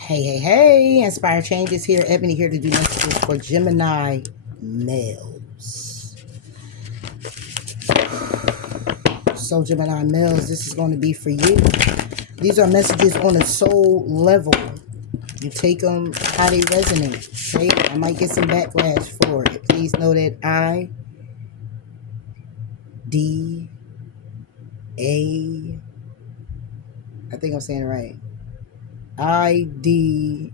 Hey, Inspire Changes here. Ebony here to do messages for Gemini males. So Gemini males, this is going to be for you. These are messages on a soul level. You take them how they resonate. Okay? I might get some backlash for it. Please know that I think I'm saying it right. IDGAF.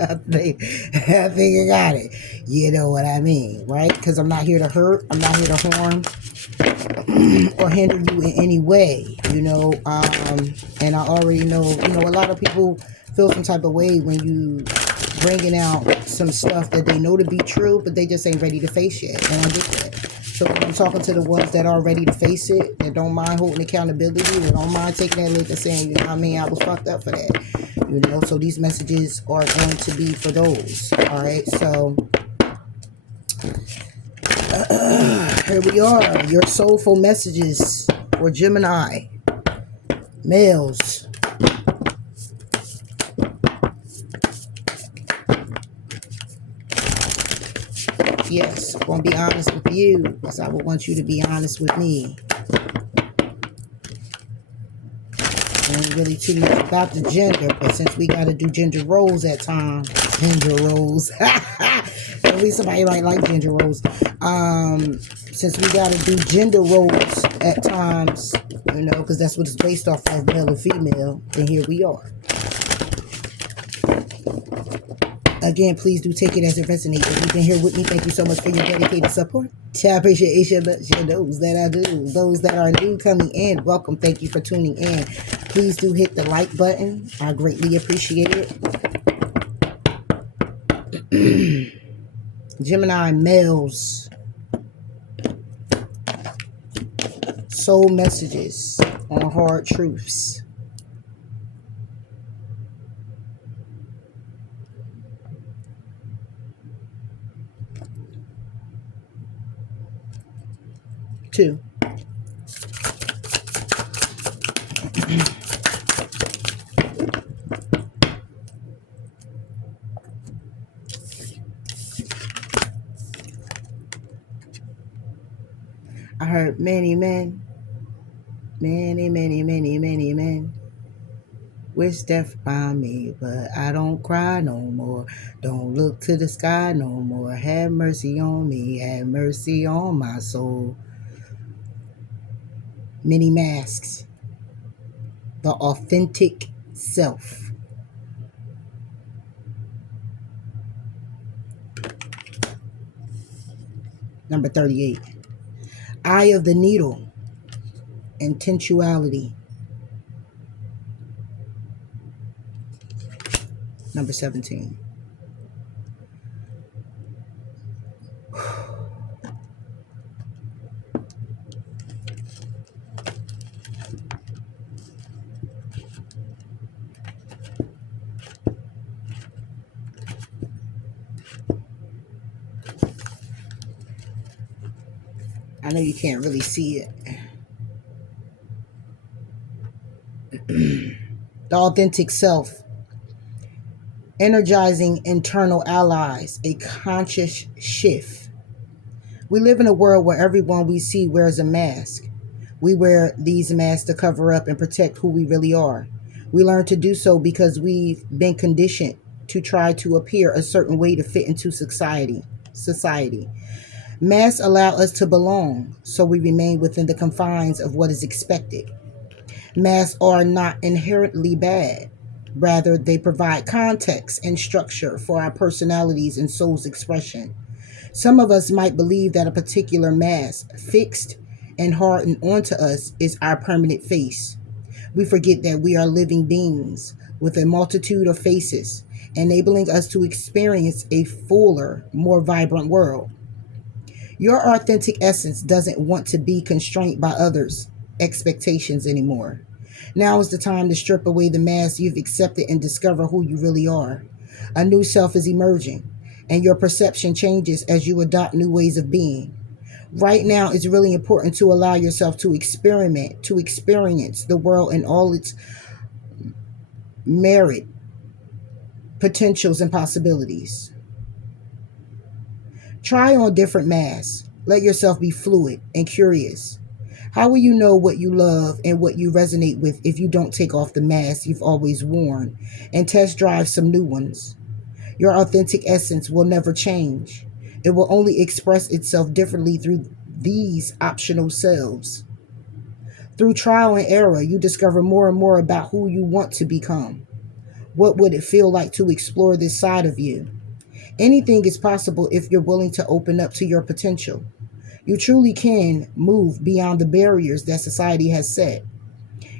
I think I got it. You know what I mean, right? Because I'm not here to hurt. I'm not here to harm or hinder you in any way, and I already know, a lot of people feel some type of way when you bringing out some stuff that they know to be true, but they just ain't ready to face yet, and I get that. So I'm talking to the ones that are ready to face it, that don't mind holding accountability, that don't mind taking that lick and saying, I was fucked up for that, so these messages are going to be for those. All right, so here we are, your soulful messages for Gemini males. Yes, I'm going to be honest with you, because I would want you to be honest with me. Ain't really too much about the gender, but since we got to do gender roles at times, gender roles, at least somebody might like gender roles. Since we got to do gender roles at times, because that's what it's based off of, male and female, then here we are. Again, please do take it as it resonates. If you've been here with me, thank you so much for your dedicated support. I appreciate you, those that I do. Those that are new coming in, welcome. Thank you for tuning in. Please do hit the like button. I greatly appreciate it. Gemini males. Soul messages on hard truths. Two. I heard many men, many men wish death upon me, but I don't cry no more. Don't look to the sky no more. Have mercy on me, have mercy on my soul. Many masks. The authentic self. Number 38. Eye of the needle. Intentionality. Number 17. I know you can't really see it. The authentic self. Energizing internal allies. A conscious shift. We live in a world where everyone we see wears a mask. We wear these masks to cover up and protect who we really are. We learn to do so because we've been conditioned to try to appear a certain way to fit into society. Masks allow us to belong, so we remain within the confines of what is expected. Masks are not inherently bad. Rather, they provide context and structure for our personalities and soul's expression. Some of us might believe that a particular mask, fixed and hardened onto us, is our permanent face. We forget that we are living beings with a multitude of faces, enabling us to experience a fuller, more vibrant world. Your authentic essence doesn't want to be constrained by others' expectations anymore. Now is the time to strip away the mask you've accepted and discover who you really are. A new self is emerging, and your perception changes as you adopt new ways of being. Right now, it's really important to allow yourself to experiment, to experience the world and all its merit, potentials, and possibilities. Try on different masks. Let yourself be fluid and curious. How will you know what you love and what you resonate with if you don't take off the mask you've always worn and test drive some new ones? Your authentic essence will never change. It will only express itself differently through these optional selves. Through trial and error, you discover more and more about who you want to become. What would it feel like to explore this side of you? Anything is possible if you're willing to open up to your potential. You truly can move beyond the barriers that society has set.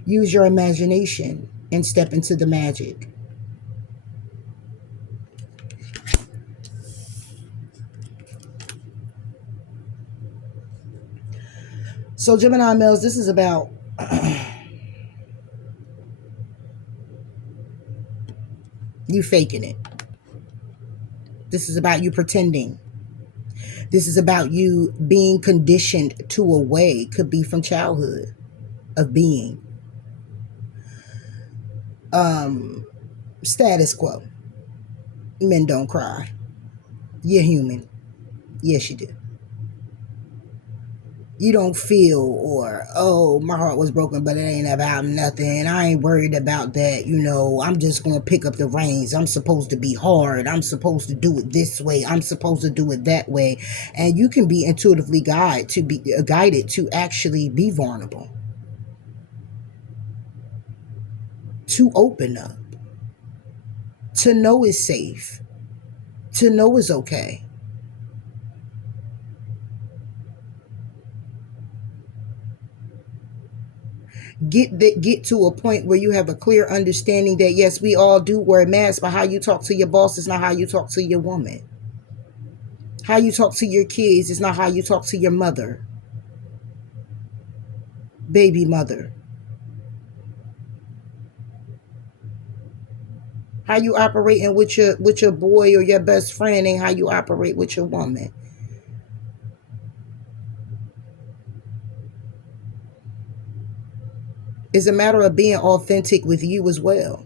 Use your imagination and step into the magic. So, Gemini males, this is about you faking it. This is about you pretending. This is about you being conditioned to a way, could be from childhood, of being. Status quo. Men don't cry. You're human. Yes, you do. You don't feel, or, oh, my heart was broken, but it ain't about nothing. I ain't worried about that. I'm just going to pick up the reins. I'm supposed to be hard. I'm supposed to do it this way. I'm supposed to do it that way. And you can be intuitively guided to actually be vulnerable, to open up, to know it's safe, to know it's okay. Get to a point where you have a clear understanding that yes, we all do wear masks, but how you talk to your boss is not how you talk to your woman. How you talk to your kids is not how you talk to your mother, baby mother. How you operating with your boy or your best friend ain't how you operate with your woman. It's a matter of being authentic with you as well.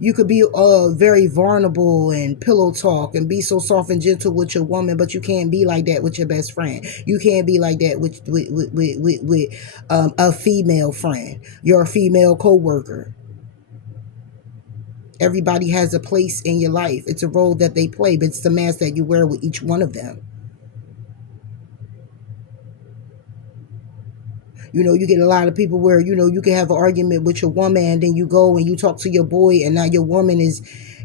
You could be very vulnerable and pillow talk and be so soft and gentle with your woman, but you can't be like that with your best friend. You can't be like that with a female friend, your female coworker. Everybody has a place in your life. It's a role that they play, but it's the mask that you wear with each one of them. You get a lot of people where, you can have an argument with your woman and then you go and you talk to your boy and now your woman is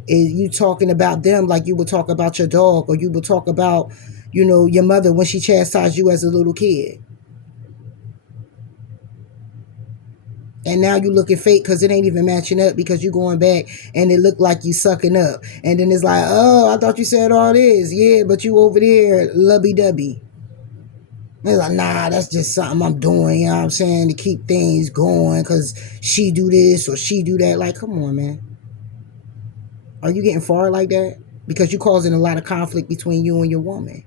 you talking about them like you would talk about your dog, or you would talk about, your mother when she chastised you as a little kid. And now you looking fake because it ain't even matching up because you going back and it looked like you sucking up. And then it's like, oh, I thought you said all this. Yeah, but you over there lubby-dubby. It's like, nah, that's just something I'm doing, you know what I'm saying, to keep things going because she do this or she do that. Like, come on, man. Are you getting far like that? Because you're causing a lot of conflict between you and your woman.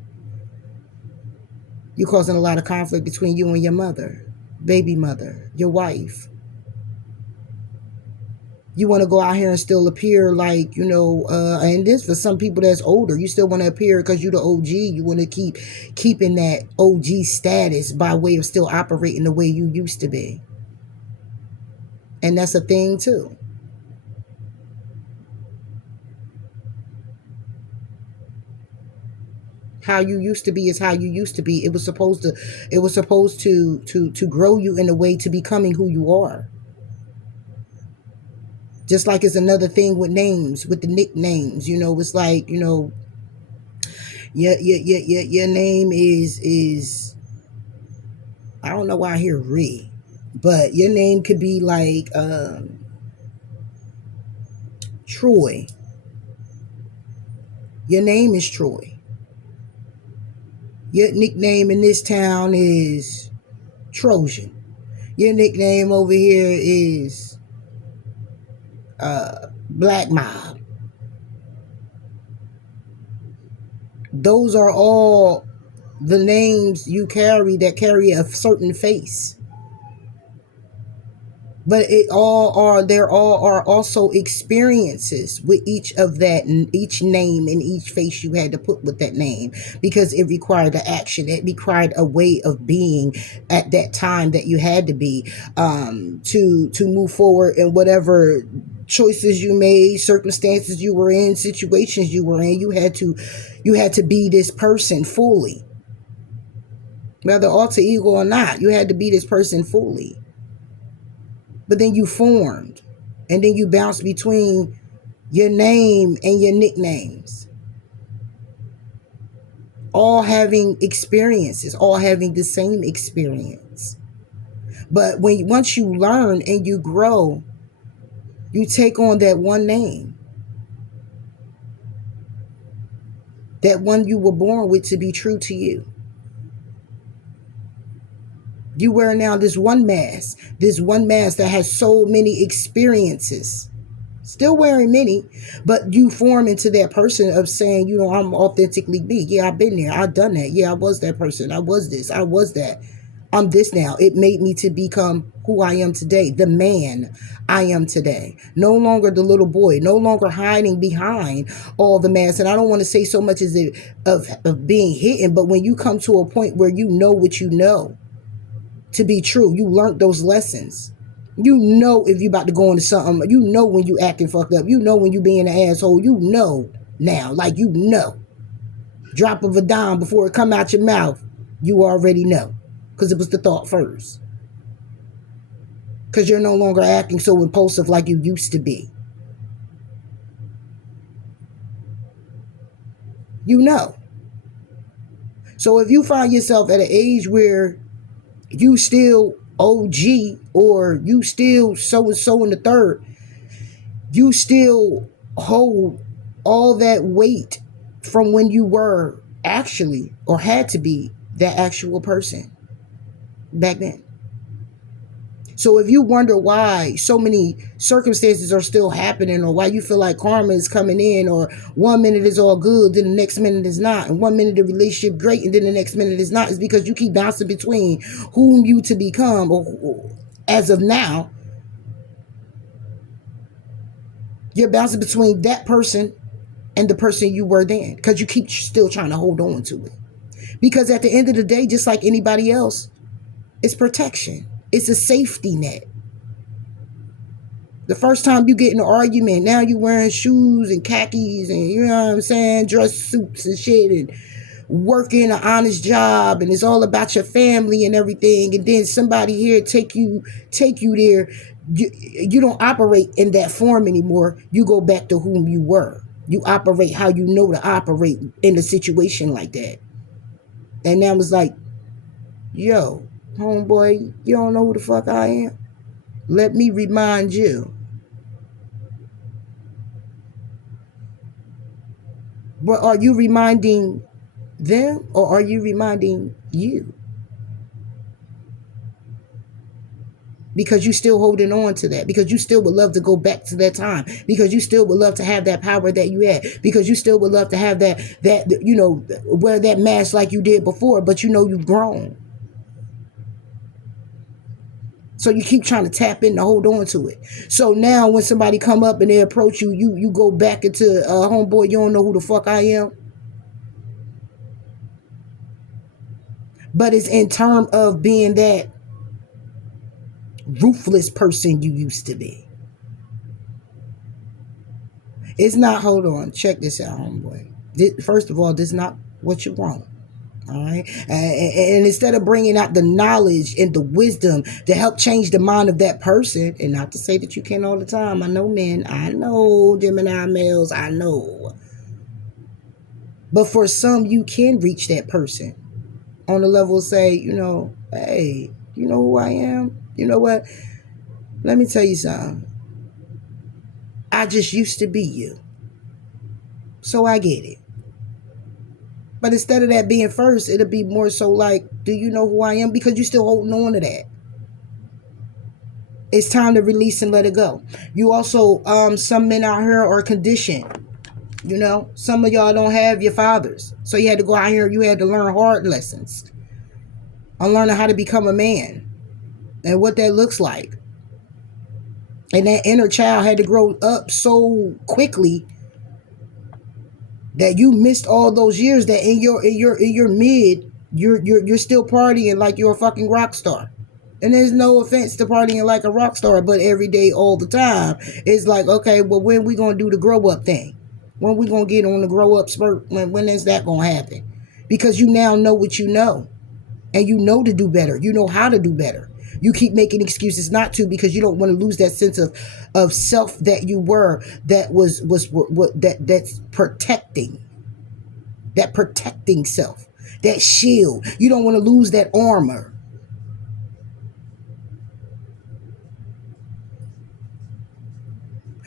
You're causing a lot of conflict between you and your mother, baby mother, your wife. You want to go out here and still appear like, and this for some people that's older. You still want to appear because you're the OG. You want to keeping that OG status by way of still operating the way you used to be. And that's a thing too. How you used to be is how you used to be. It was supposed to grow you in a way to becoming who you are. Just like it's another thing with names, with the nicknames. It's like, your name is I don't know why I hear Ree, but your name could be like Troy. Your name is Troy. Your nickname in this town is Trojan. Your nickname over here is Black Mob. Those are all the names you carry that carry a certain face. But there all are also experiences with each of that, each name and each face you had to put with that name, because it required an action. It required a way of being at that time that you had to be, to move forward in whatever choices you made, circumstances you were in, situations you were in. You had to be this person fully, whether alter ego or not. You had to be this person fully. But then you formed, and then you bounced between your name and your nicknames, all having experiences, all having the same experience. But once you learn and you grow, you take on that one name, that one you were born with, to be true to you. You wear now this one mask that has so many experiences. Still wearing many, but you form into that person of saying, I'm authentically me. Yeah, I've been there. I've done that. Yeah, I was that person. I was this. I was that. I'm this now. It made me to become who I am today, the man I am today. No longer the little boy, no longer hiding behind all the masks. And I don't want to say so much as of being hidden, but when you come to a point where you know what you know to be true, you learned those lessons. You know if you about to go into something. You know when you acting fucked up. You know when you being an asshole. You know now. Like, you know. Drop of a dime before it come out your mouth. You already know. Because it was the thought first. Because you're no longer acting so impulsive like you used to be. You know. So if you find yourself at an age where you still OG, or you still so-and-so in the third, you still hold all that weight from when you were actually, or had to be, that actual person back then. So if you wonder why so many circumstances are still happening, or why you feel like karma is coming in, or 1 minute is all good, then the next minute is not, and 1 minute the relationship great, and then the next minute is not, is because you keep bouncing between whom you to become, or as of now, you're bouncing between that person and the person you were then, because you keep still trying to hold on to it. Because at the end of the day, just like anybody else, it's protection. It's a safety net. The first time you get in an argument, now you wearing shoes and khakis and, you know what I'm saying, dress suits and shit, and working an honest job, and it's all about your family and everything, and then somebody here take you there. You don't operate in that form anymore. You go back to whom you were. You operate how you know to operate in a situation like that. And now it's like, yo, homeboy, you don't know who the fuck I am? Let me remind you. But are you reminding them, or are you reminding you? Because you still holding on to that, because you still would love to go back to that time, because you still would love to have that power that you had, because you still would love to have that wear that mask like you did before, but you've grown. So you keep trying to tap in to hold on to it. So now when somebody come up and they approach you, you go back into homeboy, you don't know who the fuck I am. But it's in terms of being that ruthless person you used to be. It's not, hold on, check this out, homeboy. First of all, this is not what you want. All right. And instead of bringing out the knowledge and the wisdom to help change the mind of that person, and not to say that you can all the time. I know men, I know Gemini males, I know. But for some, you can reach that person on the level of say, hey, you know who I am? You know what? Let me tell you something. I just used to be you. So I get it. But instead of that being first, it'll be more so like, do you know who I am? Because you're still holding on to that. It's time to release and let it go. You also, some men out here are conditioned You know, some of y'all don't have your fathers. So you had to go out here, you had to learn hard lessons on learning how to become a man and what that looks like. And that inner child had to grow up so quickly that you missed all those years that in your mid you're still partying like you're a fucking rock star. And there's no offense to partying like a rock star, but every day, all the time, it's like, okay, well, when we gonna do the grow up thing? When we gonna get on the grow up spurt? When is that gonna happen? Because you now know what you know, and you know to do better. You know how to do better. You keep making excuses not to because you don't want to lose that sense of self that you were, that was what that's protecting self, that shield. You don't want to lose that armor.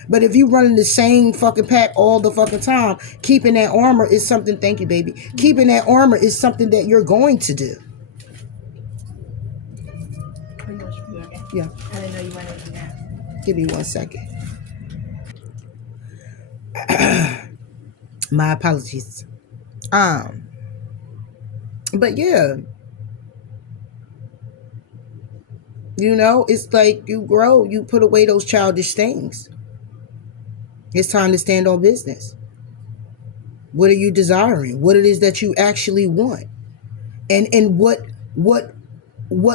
But if you running the same fucking pack all the fucking time, keeping that armor is something. Thank you, baby. Keeping that armor is something that you're going to do. Yeah. I didn't know you wanted to do that. Give me 1 second. My apologies. But yeah, you know, it's like you grow, you put away those childish things. It's time to stand on business. What are you desiring? What it is that you actually want? And what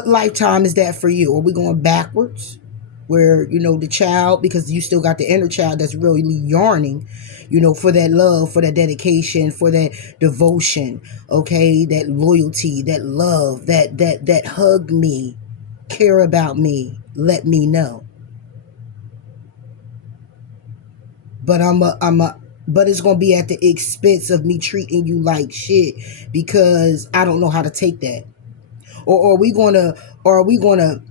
lifetime is that for you? Are we going backwards? Where, you know, the child, because you still got the inner child that's really yearning, you know, for that love, for that dedication, for that devotion, okay, that loyalty, that love, that hug me, care about me, let me know. But but it's gonna be at the expense of me treating you like shit because I don't know how to take that. Or are we gonna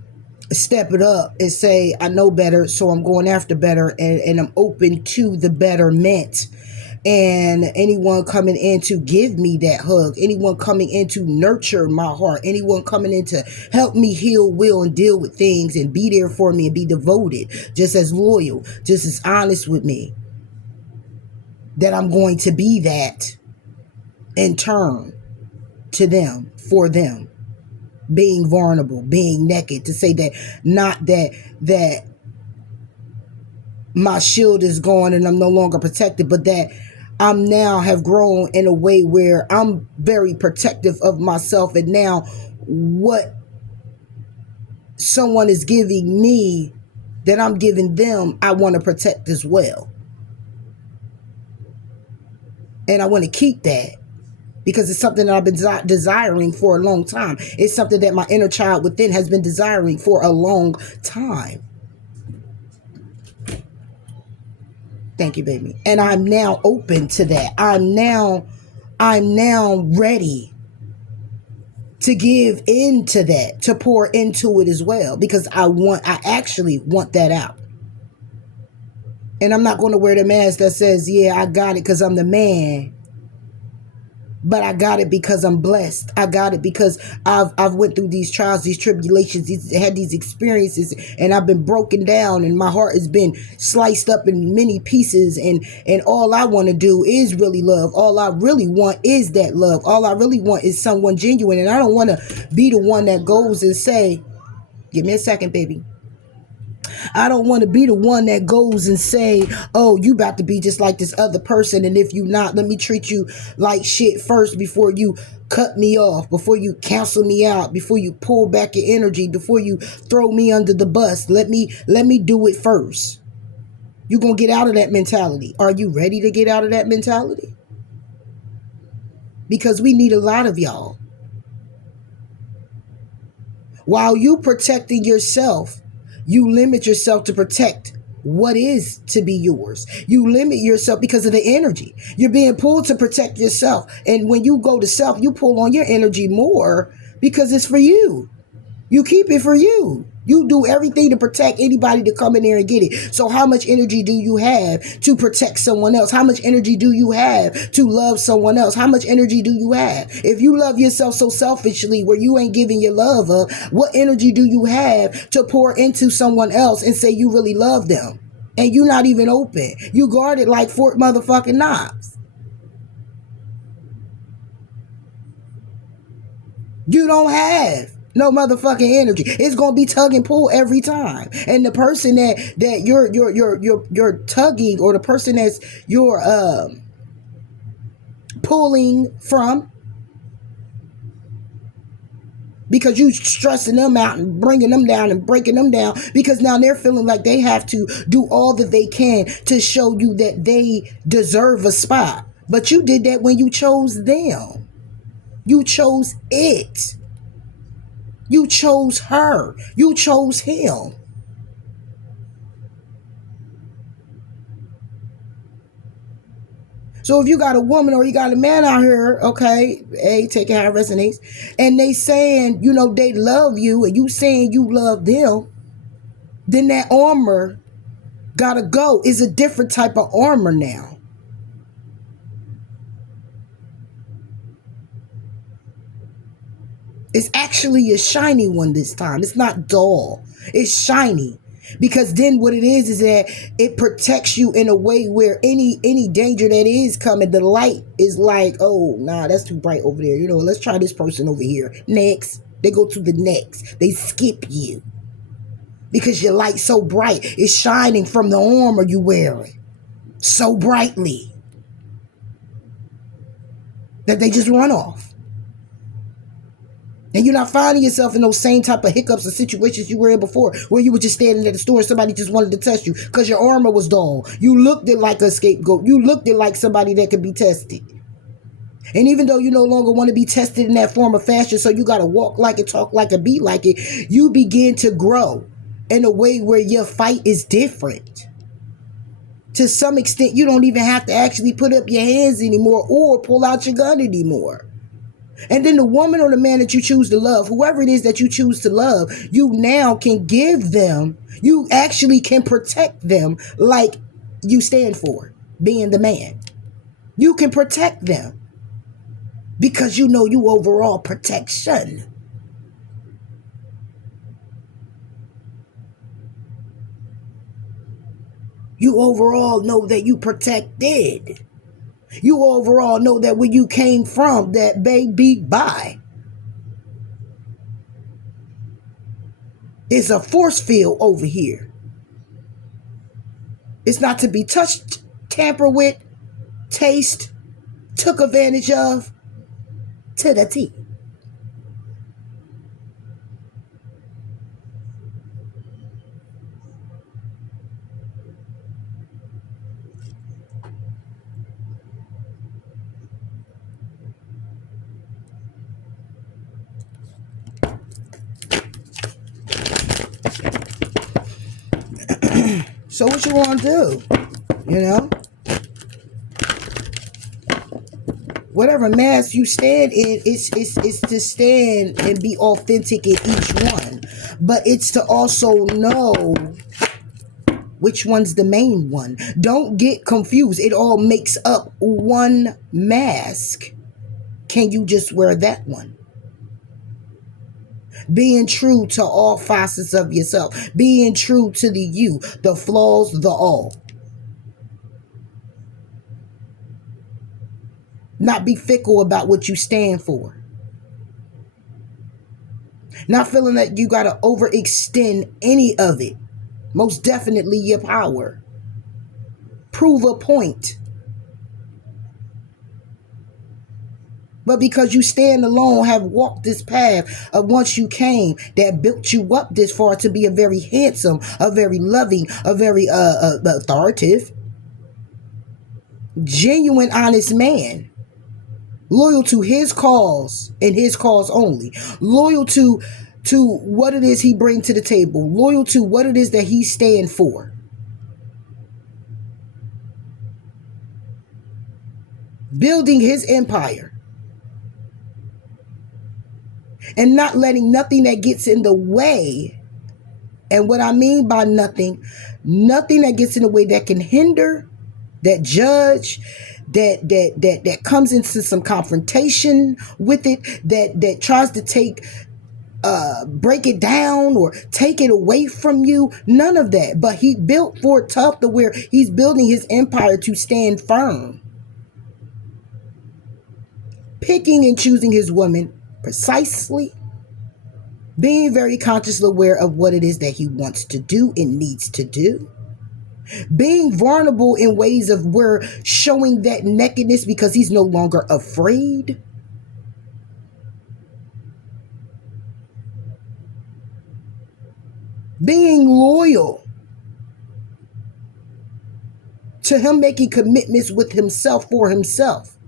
step it up and say, I know better, so I'm going after better, and I'm open to the betterment. And anyone coming in to give me that hug, anyone coming in to nurture my heart, anyone coming in to help me heal, will, and deal with things and be there for me and be devoted, just as loyal, just as honest with me, that I'm going to be that in turn to them, for them. Being vulnerable, being naked, to say that, not that my shield is gone and I'm no longer protected, but that I'm now have grown in a way where I'm very protective of myself. And now what someone is giving me that I'm giving them, I want to protect as well. And I want to keep that, because it's something that I've been desiring for a long time. It's something that my inner child within has been desiring for a long time. Thank you, baby. And I'm now open to that. I'm now ready to give into that, to pour into it as well, because I actually want that out. And I'm not going to wear the mask that says, yeah, I got it because I'm the man. But I got it because I'm blessed. I got it because I've went through these trials, these tribulations, had these experiences, and I've been broken down, and my heart has been sliced up in many pieces. And all I want to do is really love. All I really want is that love. All I really want is someone genuine. And I don't want to be the one that goes and say, give me a second, baby. I don't want to be the one that goes and say, oh, you about to be just like this other person, and if you not, let me treat you like shit first before you cut me off, before you cancel me out, before you pull back your energy, before you throw me under the bus. Let me do it first. You're going to get out of that mentality. Are you ready to get out of that mentality? Because we need a lot of y'all. While you protecting yourself, you limit yourself to protect what is to be yours. You limit yourself because of the energy. You're being pulled to protect yourself. And when you go to self, you pull on your energy more because it's for you. You keep it for you. You do everything to protect anybody to come in there and get it. So how much energy do you have to protect someone else? How much energy do you have to love someone else? How much energy do you have? If you love yourself so selfishly where you ain't giving your love up, what energy do you have to pour into someone else and say you really love them? and you not even open. You guarded like Fort motherfucking Knox. You don't have no motherfucking energy. It's gonna be tug and pull every time. And the person that you're tugging, or the person that's you're pulling from, because you stressing them out and bringing them down and breaking them down, because now they're feeling like they have to do all that they can to show you that they deserve a spot. But you did that when you chose them. You chose it. You chose her. You chose him. So if you got a woman or you got a man out here, okay, hey, take it how it resonates, and they saying, they love you, and you saying you love them, then that armor gotta go. It's a different type of armor now. It's actually a shiny one this time. It's not dull. It's shiny. Because then what it is that it protects you in a way where any danger that is coming, the light is like, oh, nah, that's too bright over there. Let's try this person over here. Next. They go to the next. They skip you. Because your light's so bright. It's shining from the armor you wearing so brightly that they just run off. And you're not finding yourself in those same type of hiccups or situations you were in before, where you were just standing at the store and somebody just wanted to test you because your armor was dull. You looked it like a scapegoat. You looked it like somebody that could be tested. And even though you no longer want to be tested in that form of fashion, so you got to walk like it, talk like it, be like it, you begin to grow in a way where your fight is different. To some extent, you don't even have to actually put up your hands anymore or pull out your gun anymore. And then the woman or the man that you choose to love, whoever it is that you choose to love, you now can give them, you actually can protect them like you stand for, being the man. You can protect them because you overall protection. You overall know that you protected. You overall know that where you came from, that baby, bye. It's a force field over here. It's not to be touched, tampered with, taste, took advantage of, to the T. So what you want to do? Whatever mask you stand in, it's to stand and be authentic in each one. But it's to also know which one's the main one. Don't get confused. It all makes up one mask. Can you just wear that one? Being true to all facets of yourself. Being true to the you, the flaws, the all. Not be fickle about what you stand for. Not feeling that you got to overextend any of it. Most definitely your power. Prove a point. But because you stand alone, have walked this path of once you came, that built you up this far to be a very handsome, a very loving, a very authoritative, genuine, honest man. Loyal to his cause and his cause only. Loyal to what it is he brings to the table. Loyal to what it is that he stands for. Building his empire. And not letting nothing that gets in the way. And what I mean by nothing that gets in the way that can hinder, that judge, that comes into some confrontation with it, that tries to take break it down or take it away from you. None of that. But he built Fort Tough to where he's building his empire to stand firm. Picking and choosing his woman precisely. Being very consciously aware of what it is that he wants to do and needs to do. Being vulnerable in ways of where showing that nakedness because he's no longer afraid. Being loyal to him, making commitments with himself for himself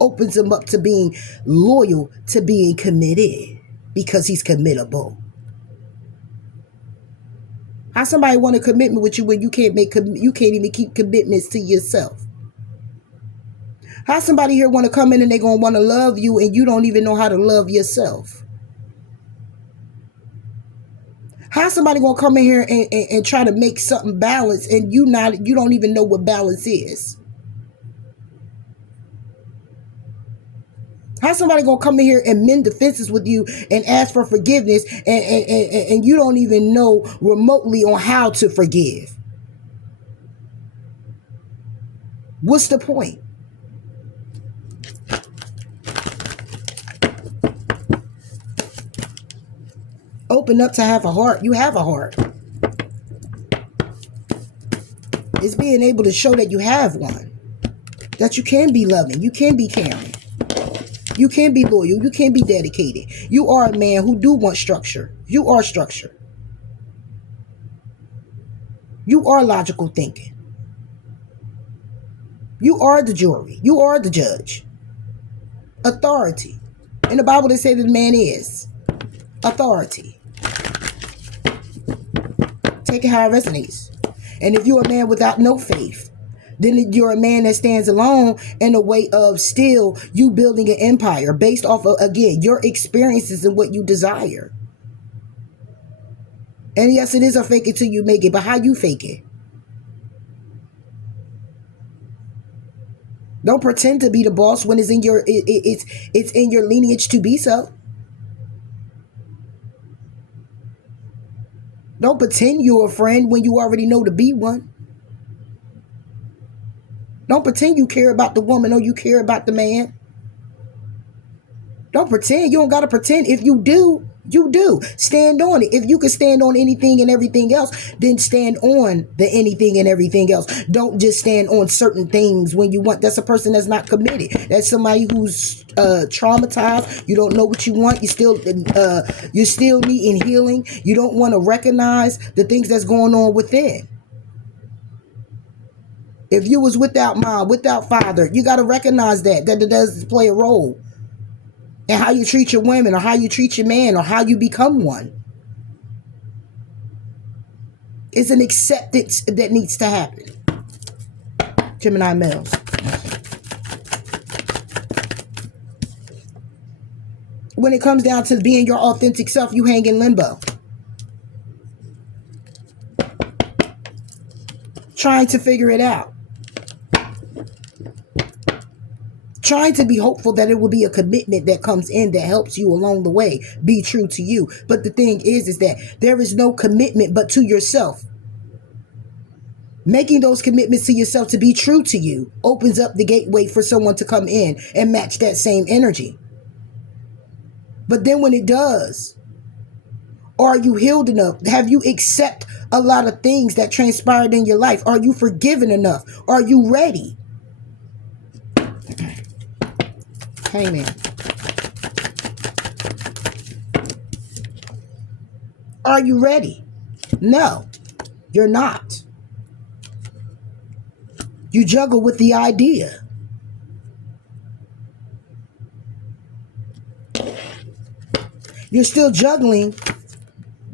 opens him up to being loyal, to being committed because he's committable. How somebody want a commitment with you when you can't even keep commitments to yourself? How somebody here want to come in and they gonna want to love you and you don't even know how to love yourself? How somebody gonna come in here and try to make something balanced and you don't even know what balance is? How somebody gonna come in here and mend the fences with you and ask for forgiveness and you don't even know remotely on how to forgive? What's the point? Open up to have a heart. You have a heart. It's being able to show that you have one. That you can be loving. You can be caring. You can be loyal. You can be dedicated. You are a man who do want structure. You are structure. You are logical thinking. You are the jury. You are the judge. Authority. In the Bible they say that man is authority. Take it how it resonates. And if you're a man without no faith, then you're a man that stands alone in a way of still you building an empire based off of, again, your experiences and what you desire. And yes, it is a fake it till you make it, but how you fake it? Don't pretend to be the boss when it's in your it's in your lineage to be so. Don't pretend you're a friend when you already know to be one. Don't pretend you care about the woman or you care about the man. Don't pretend. You don't got to pretend. If you do, you do. Stand on it. If you can stand on anything and everything else, then stand on the anything and everything else. Don't just stand on certain things when you want. That's a person that's not committed. That's somebody who's traumatized. You don't know what you want. You're still needing healing. You don't want to recognize the things that's going on within. If you was without mom, without father, you got to recognize that it does play a role. And how you treat your women or how you treat your man or how you become one. It's an acceptance that needs to happen. Gemini males. When it comes down to being your authentic self, you hang in limbo. Trying to figure it out. Trying to be hopeful that it will be a commitment that comes in that helps you along the way. Be true to you. But the thing is that there is no commitment but to yourself. Making those commitments to yourself to be true to you opens up the gateway for someone to come in and match that same energy. But then when it does, are you healed enough? Have you accepted a lot of things that transpired in your life? Are you forgiven enough? Are you ready? Hey, man. Are you ready? No, you're not. You juggle with the idea. You're still juggling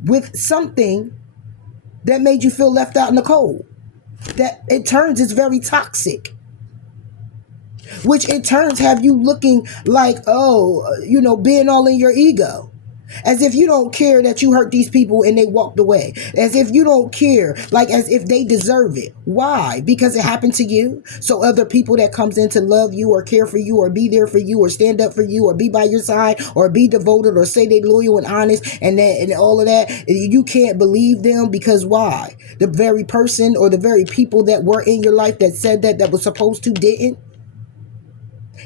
with something that made you feel left out in the cold. That it turns is very toxic. Which in turns have you looking like, being all in your ego. As if you don't care that you hurt these people and they walked away. As if you don't care, like as if they deserve it. Why? Because it happened to you. So other people that comes in to love you or care for you or be there for you or stand up for you or be by your side or be devoted or say they loyal and honest and that and all of that, you can't believe them because why? The very person or the very people that were in your life that said that was supposed to didn't.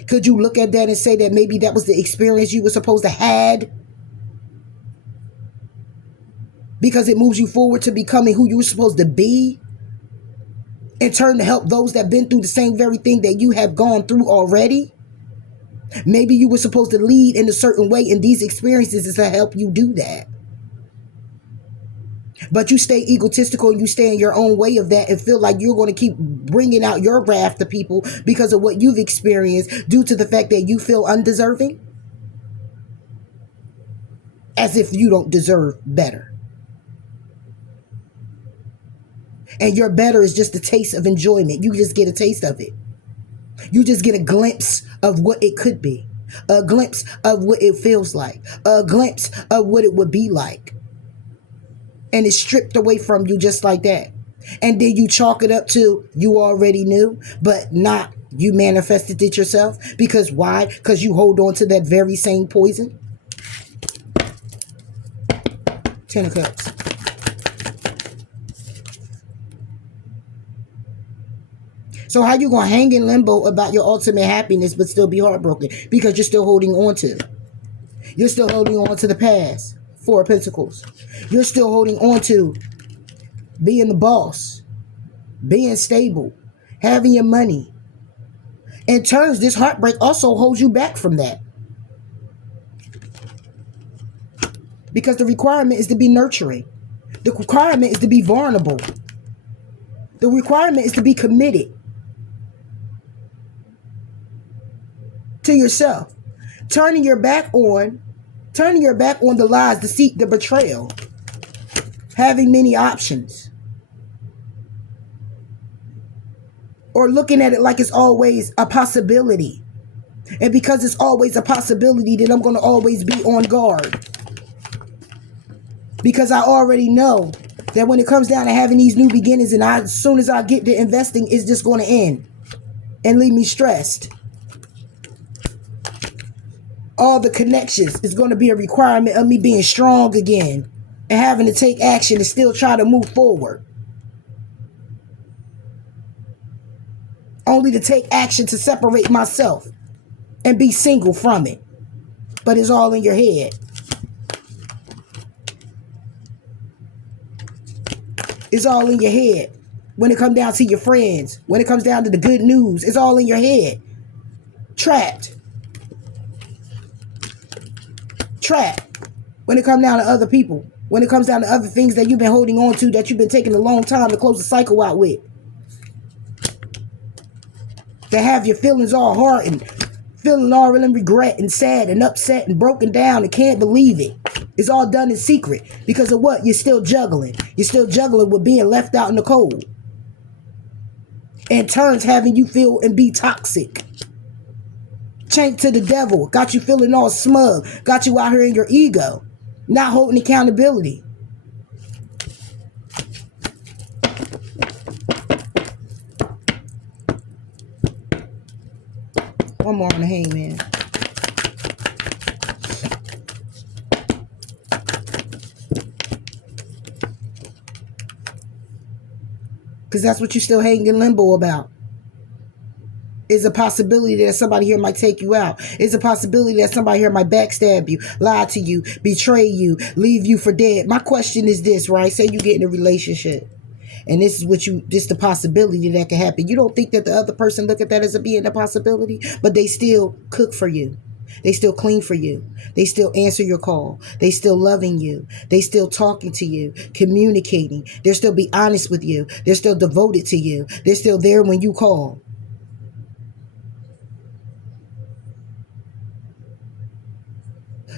Could you look at that and say that maybe that was the experience you were supposed to had? Because it moves you forward to becoming who you were supposed to be, in turn to help those that have been through the same very thing that you have gone through already. Maybe you were supposed to lead in a certain way, and these experiences is to help you do that. But you stay egotistical and you stay in your own way of that and feel like you're going to keep bringing out your wrath to people because of what you've experienced due to the fact that you feel undeserving. As if you don't deserve better. And your better is just a taste of enjoyment. You just get a taste of it. You just get a glimpse of what it could be. A glimpse of what it feels like. A glimpse of what it would be like. And it's stripped away from you just like that. And then you chalk it up to you already knew, but not you manifested it yourself. Because why? Because you hold on to that very same poison. Ten of Cups. So how you going to hang in limbo about your ultimate happiness but still be heartbroken? Because you're still holding on to. You're still holding on to the past. Four of Pentacles. You're still holding on to being the boss. Being stable. Having your money. In turns, this heartbreak also holds you back from that. Because the requirement is to be nurturing. The requirement is to be vulnerable. The requirement is to be committed to yourself. Turning your back on the lies, deceit, the betrayal. Having many options. Or looking at it like it's always a possibility. And because it's always a possibility, then I'm going to always be on guard. Because I already know that when it comes down to having these new beginnings, and as soon as I get to investing, it's just going to end and leave me stressed. All the connections is going to be a requirement of me being strong again and having to take action and still try to move forward. Only to take action to separate myself and be single from it. But it's all in your head. It's all in your head. When it comes down to your friends, when it comes down to the good news, it's all in your head. Trapped. When it comes down to other people, when it comes down to other things that you've been holding on to, that you've been taking a long time to close the cycle out with, to have your feelings all hardened, feeling all in regret and sad and upset and broken down and can't believe it. It's all done in secret because of what? You're still juggling. You're still juggling with being left out in the cold. In turns, having you feel and be toxic. Chained to the devil. Got you feeling all smug. Got you out here in your ego. Not holding accountability. One more on the hangman. Because that's what you're still hanging in limbo about. Is a possibility that somebody here might take you out. Is a possibility that somebody here might backstab you, lie to you, betray you, leave you for dead. My question is this, right? Say you get in a relationship. And this is the possibility that can happen. You don't think that the other person look at that as being a possibility, but they still cook for you. They still clean for you. They still answer your call. They still loving you. They still talking to you, communicating. They'll still be honest with you. They're still devoted to you. They're still there when you call.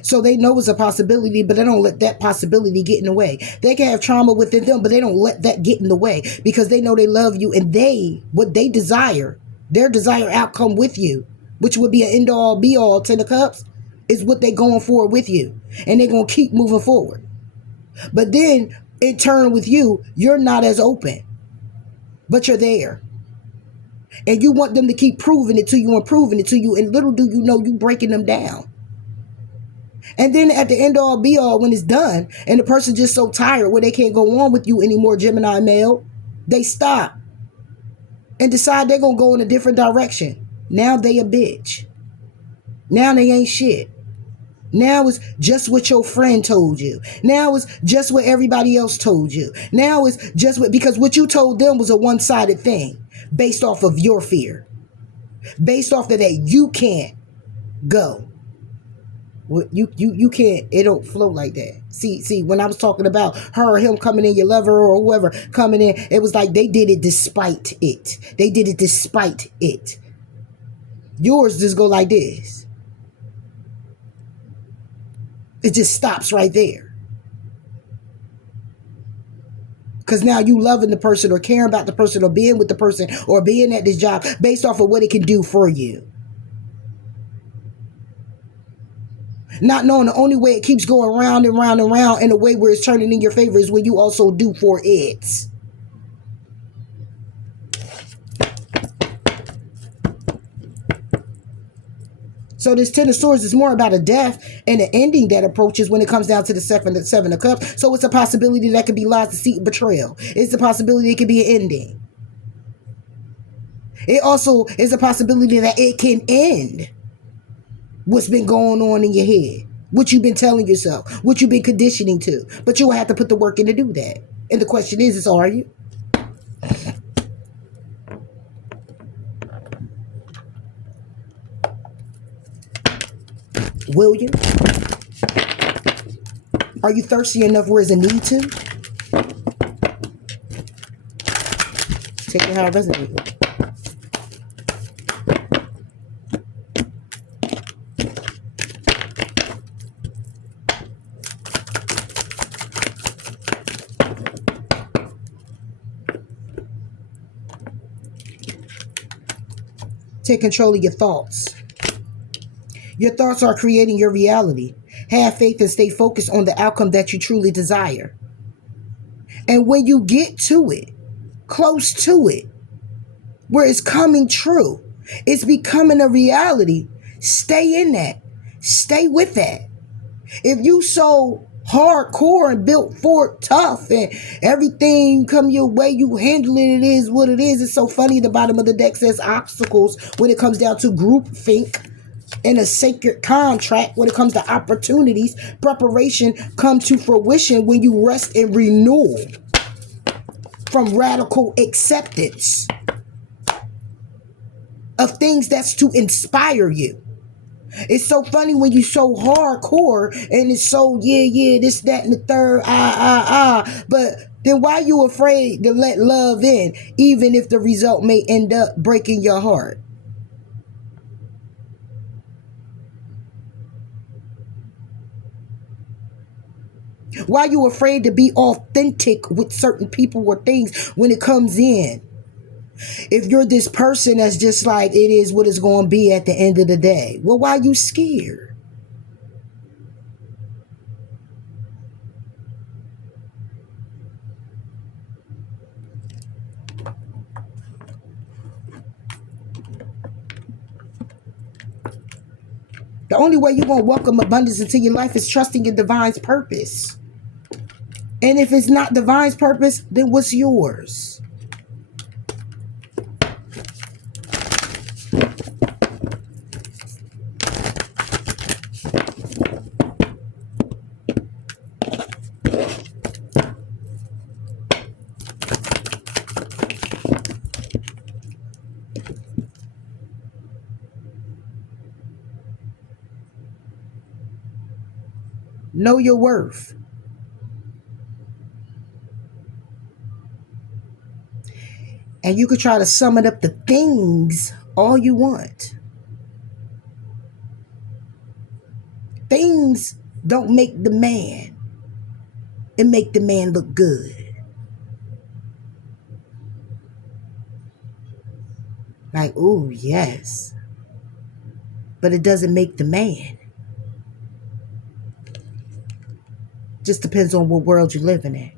So they know it's a possibility, but they don't let that possibility get in the way. They can have trauma within them, but they don't let that get in the way because they know they love you and what they desire, their desired outcome with you, which would be an end all be all, 10 of Cups, is what they going for with you. And they're going to keep moving forward. But then in turn with you, you're not as open. But you're there. And you want them to keep proving it to you and proving it to you. And little do you know, you breaking them down. And then at the end all be all, when it's done, and the person just so tired where they can't go on with you anymore, Gemini male, they stop and decide they're going to go in a different direction. Now they a bitch. Now they ain't shit. Now it's just what your friend told you. Now it's just what everybody else told you. Now it's just what, because what you told them was a one-sided thing based off of your fear. Based off of that, you can't go. You can't, it don't flow like that. See, when I was talking about her or him coming in, your lover or whoever coming in, it was like they did it despite it. They did it despite it. Yours just go like this. It just stops right there. Because now you loving the person or caring about the person or being with the person or being at this job based off of what it can do for you. Not knowing the only way it keeps going round and round and round in a way where it's turning in your favor is when you also do for it. So this Ten of Swords is more about a death and an ending that approaches when it comes down to the Seven of Cups. So it's a possibility that could be lies, deceit, betrayal. It's a possibility it could be an ending. It also is a possibility that it can end what's been going on in your head, what you've been telling yourself, what you've been conditioning to. But you will have to put the work in to do that. And the question is are you? Will you? Are you thirsty enough where there's a need to? Take it how it resonates. Take control of your thoughts. Your thoughts are creating your reality. Have faith and stay focused on the outcome that you truly desire. And when you get to it, close to it, where it's coming true, it's becoming a reality, stay in that. Stay with that. If you so hardcore and built for it, tough, and everything come your way, you handle it, it is what it is. It's so funny, the bottom of the deck says obstacles when it comes down to groupthink. In a sacred contract, when it comes to opportunities, preparation come to fruition when you rest in renewal from radical acceptance of things that's to inspire you. It's so funny when you so hardcore and it's so yeah, this, that, and the third, but then why are you afraid to let love in, even if the result may end up breaking your heart? Why are you afraid to be authentic with certain people or things when it comes in? If you're this person that's just like, it is what it's going to be at the end of the day. Well, why are you scared? The only way you're going to welcome abundance into your life is trusting your divine's purpose. And if it's not divine's purpose, then what's yours? Know your worth. And you could try to sum it up to things all you want. Things don't make the man. It make the man look good. Like, ooh, yes. But it doesn't make the man. Just depends on what world you're living in.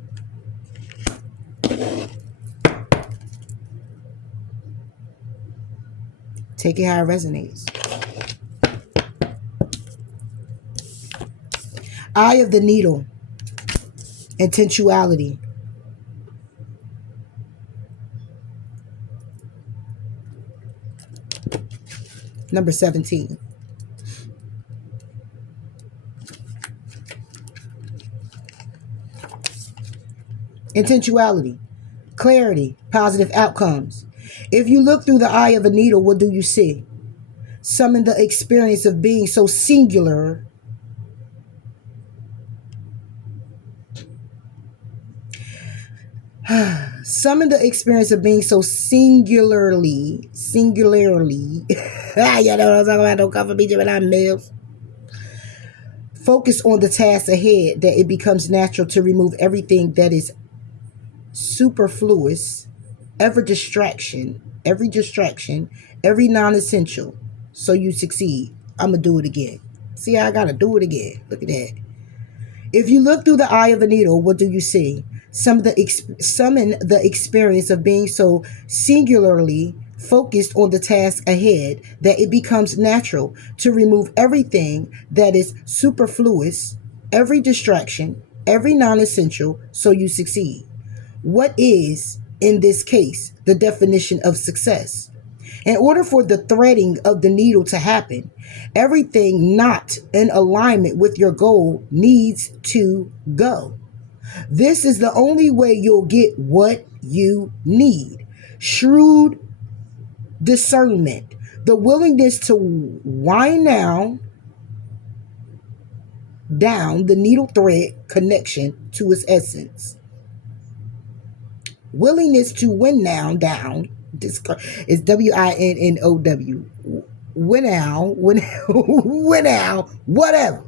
Take it how it resonates. Eye of the needle. Intentionality. Number 17. Intentionality. Clarity. Positive outcomes. If you look through the eye of a needle, what do you see? Summon the experience of being so singular. Summon the experience of being so singularly. You know what I'm talking about? Don't come for me, Gemini males. Focus on the task ahead that it becomes natural to remove everything that is superfluous, every distraction, every non-essential, so you succeed. I'm going to do it again. See, I got to do it again. Look at that. If you look through the eye of a needle, what do you see? Summon the experience of being so singularly focused on the task ahead that it becomes natural to remove everything that is superfluous, every distraction, every non-essential, so you succeed. What is, in this case, the definition of success? In order for the threading of the needle to happen, everything not in alignment with your goal needs to go. This is the only way you'll get what you need. Shrewd discernment, the willingness to wind down the needle thread connection to its essence. Willingness to wind down. This is WINNOW. Win out, whatever.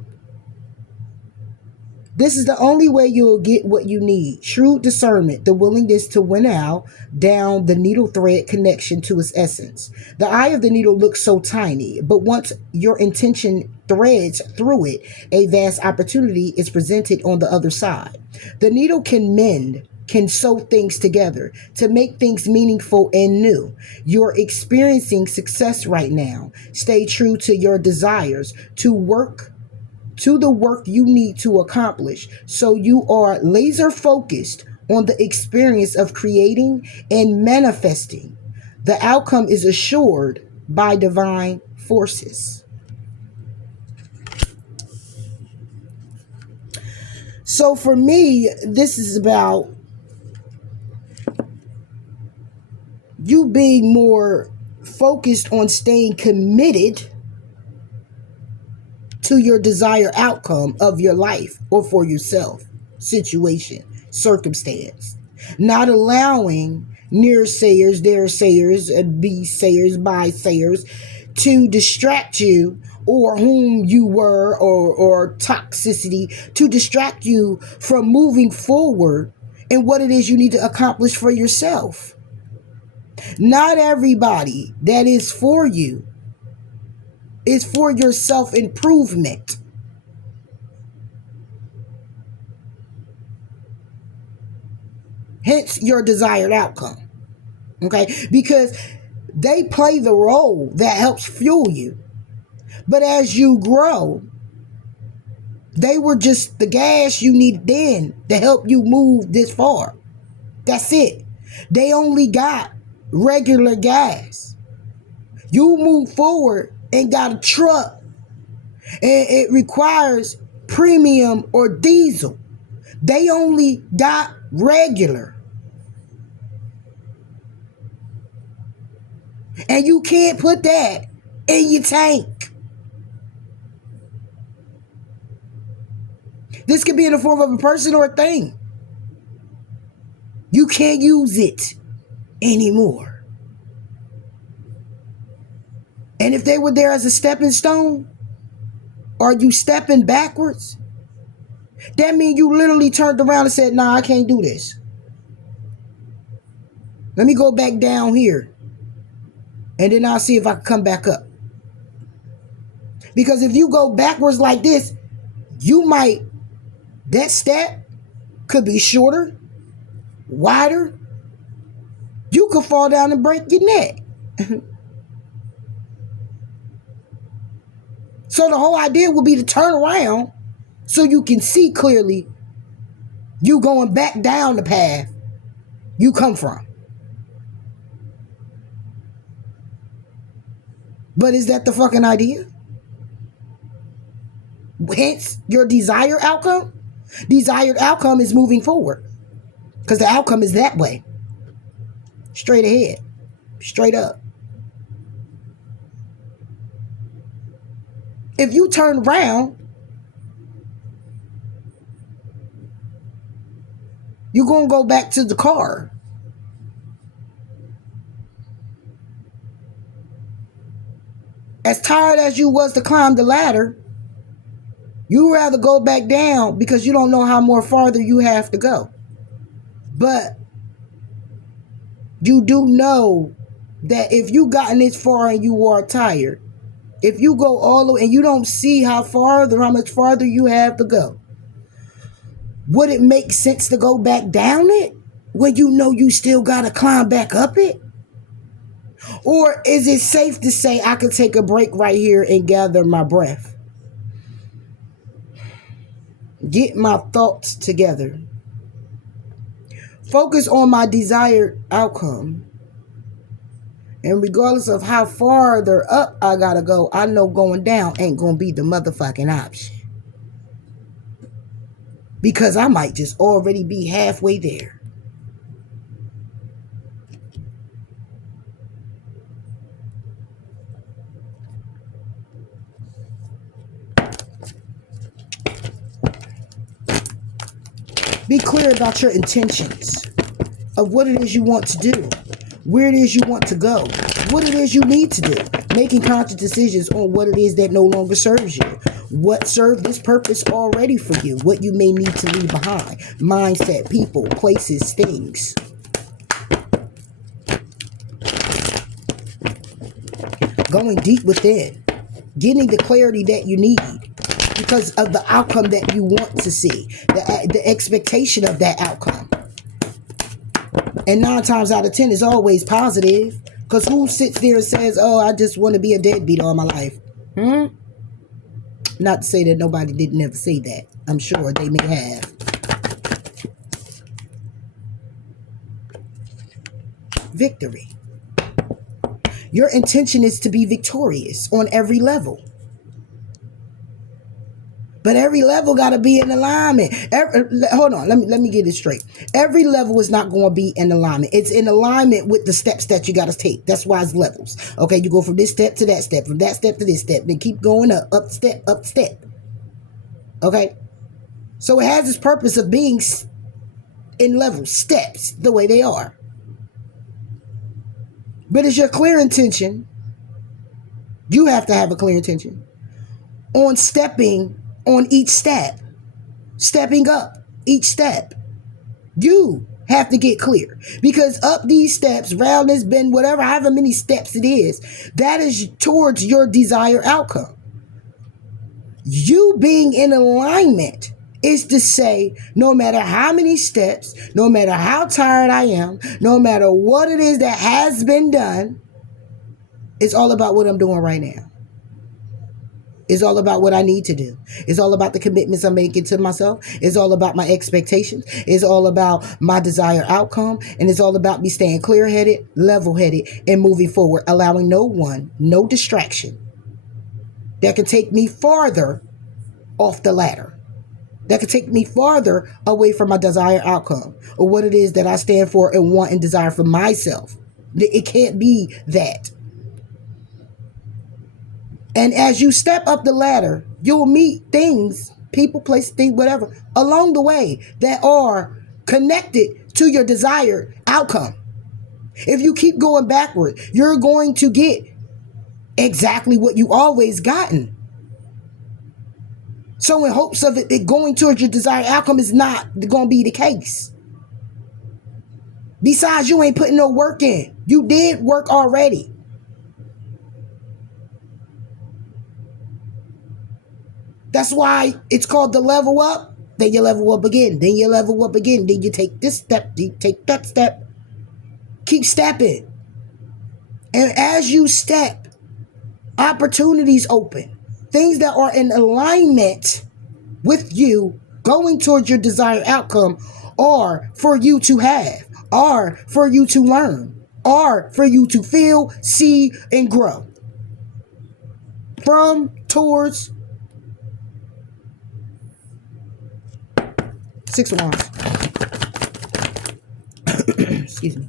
This is the only way you'll get what you need. Shrewd discernment, the willingness to winnow down the needle thread connection to its essence. The eye of the needle looks so tiny, but once your intention threads through it, a vast opportunity is presented on the other side. The needle can sew things together to make things meaningful and new. You're experiencing success right now. Stay true to your desires, to the work you need to accomplish, so you are laser focused on the experience of creating and manifesting. The outcome is assured by divine forces. So for me, this is about you being more focused on staying committed to your desired outcome of your life or for yourself, situation, circumstance. Not allowing nearsayers, daresayers, be-sayers, by-sayers to distract you, or whom you were, or toxicity to distract you from moving forward in what it is you need to accomplish for yourself. Not everybody that is for you is for your self-improvement. Hence your desired outcome. Okay? Because they play the role that helps fuel you. But as you grow, they were just the gas you needed then to help you move this far. That's it. They only got regular gas. You move forward and got a truck, and it requires premium or diesel. They only got regular. And you can't put that in your tank. This could be in the form of a person or a thing. You can't use it anymore. And if they were there as a stepping stone, are you stepping backwards? That means you literally turned around and said, nah, I can't do this. Let me go back down here. And then I'll see if I can come back up. Because if you go backwards like this, you might That step could be shorter, wider. You could fall down and break your neck. So the whole idea would be to turn around so you can see clearly you going back down the path you come from. But is that the fucking idea? Hence your desired outcome? Desired outcome is moving forward. Because the outcome is that way. Straight ahead. Straight up. If you turn around, you're going to go back to the car. As tired as you was to climb the ladder, you rather go back down because you don't know how more farther you have to go. But you do know that if you gotten this far and you are tired, if you go all the way and you don't see how much farther you have to go, would it make sense to go back down it when you know you still got to climb back up it? Or is it safe to say I could take a break right here and gather my breath? Get my thoughts together. Focus on my desired outcome. And regardless of how farther up I gotta go, I know going down ain't gonna be the motherfucking option. Because I might just already be halfway there. Be clear about your intentions of what it is you want to do, where it is you want to go, what it is you need to do. Making conscious decisions on what it is that no longer serves you. What served this purpose already for you. What you may need to leave behind. Mindset, people, places, things. Going deep within. Getting the clarity that you need. Because of the outcome that you want to see. The expectation of that outcome. And 9 times out of 10 is always positive. Because who sits there and says, oh, I just want to be a deadbeat all my life? Not to say that nobody didn't ever say that. I'm sure they may have. Victory. Your intention is to be victorious on every level. But every level got to be in alignment. Hold on, let me get it straight. Every level is not going to be in alignment. It's in alignment with the steps that you got to take. That's why it's levels. Okay, you go from this step to that step, from that step to this step, then keep going up step. Okay, so it has its purpose of being in levels, steps, the way they are. But it's your clear intention. You have to have a clear intention on stepping on each step, stepping up each step. You have to get clear because up these steps, round this bend, whatever, however many steps it is, that is towards your desired outcome. You being in alignment is to say, no matter how many steps, no matter how tired I am, no matter what it is that has been done, it's all about what I'm doing right now. It's all about what I need to do. It's all about the commitments I'm making to myself. It's all about my expectations. It's all about my desired outcome. And it's all about me staying clear-headed, level-headed, and moving forward, allowing no distraction that can take me farther off the ladder. That can take me farther away from my desired outcome or what it is that I stand for and want and desire for myself. It can't be that. And as you step up the ladder, you'll meet things, people, places, things, whatever, along the way that are connected to your desired outcome. If you keep going backward, you're going to get exactly what you always gotten. So in hopes of it going towards your desired outcome is not going to be the case. Besides, you ain't putting no work in. You did work already. That's why it's called the level up Then you level up again. Then you level up again. Then you take this step. You take that step. Keep stepping. And as you step, opportunities open. Things that are in alignment with you going towards your desired outcome, or for you to have, or for you to learn, or for you to feel, see, and grow from, towards. Six of Wands. Excuse me.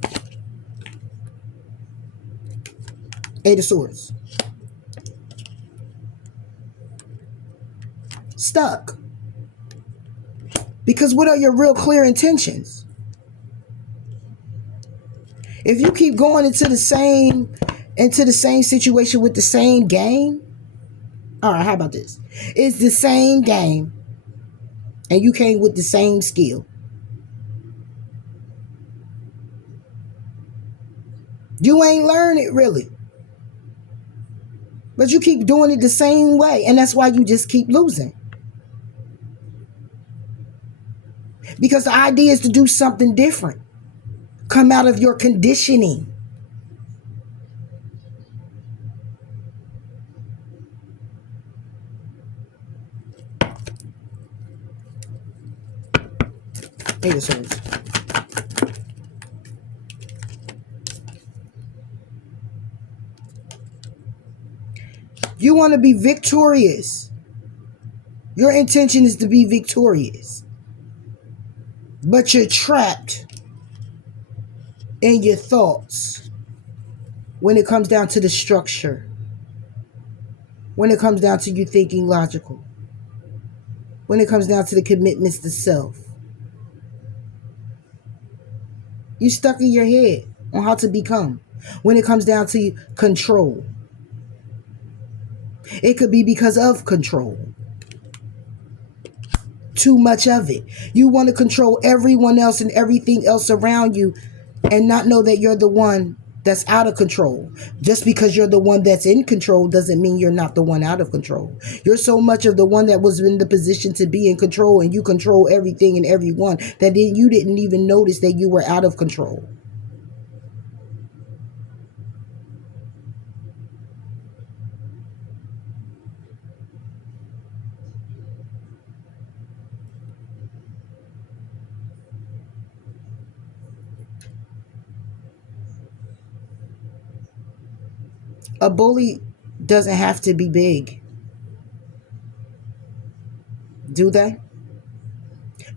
Eight of Swords. Stuck. Because what are your real clear intentions? If you keep going into the same situation with the same game, all right, how about this? It's the same game and you came with the same skill. You ain't learned it really. But you keep doing it the same way, and that's why you just keep losing. Because the idea is to do something different. Come out of your conditioning. Eight of Swords. You want to be victorious. Your intention is to be victorious. But you're trapped in your thoughts when it comes down to the structure. When it comes down to you thinking logical. When it comes down to the commitments to self. You stuck in your head on how to become. When it comes down to control. It could be because of control. Too much of it. You want to control everyone else and everything else around you and not know that you're the one that's out of control. Just because you're the one that's in control doesn't mean you're not the one out of control. You're so much of the one that was in the position to be in control, and you control everything and everyone that you didn't even notice that you were out of control. A bully doesn't have to be big. Do they?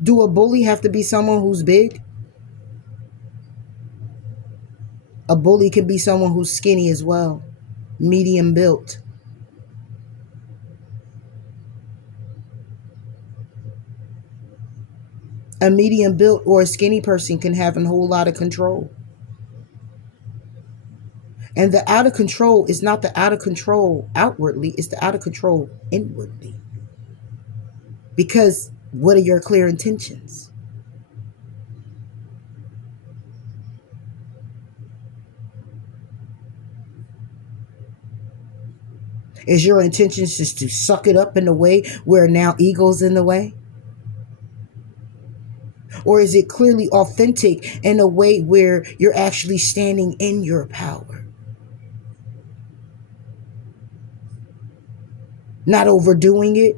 Do a bully have to be someone who's big? A bully can be someone who's skinny as well. Medium built. A medium built or a skinny person can have a whole lot of control. And the out of control is not the out of control outwardly, it's the out of control inwardly. Because what are your clear intentions? Is your intentions just to suck it up in a way where now ego's in the way? Or is it clearly authentic in a way where you're actually standing in your power? Not overdoing it,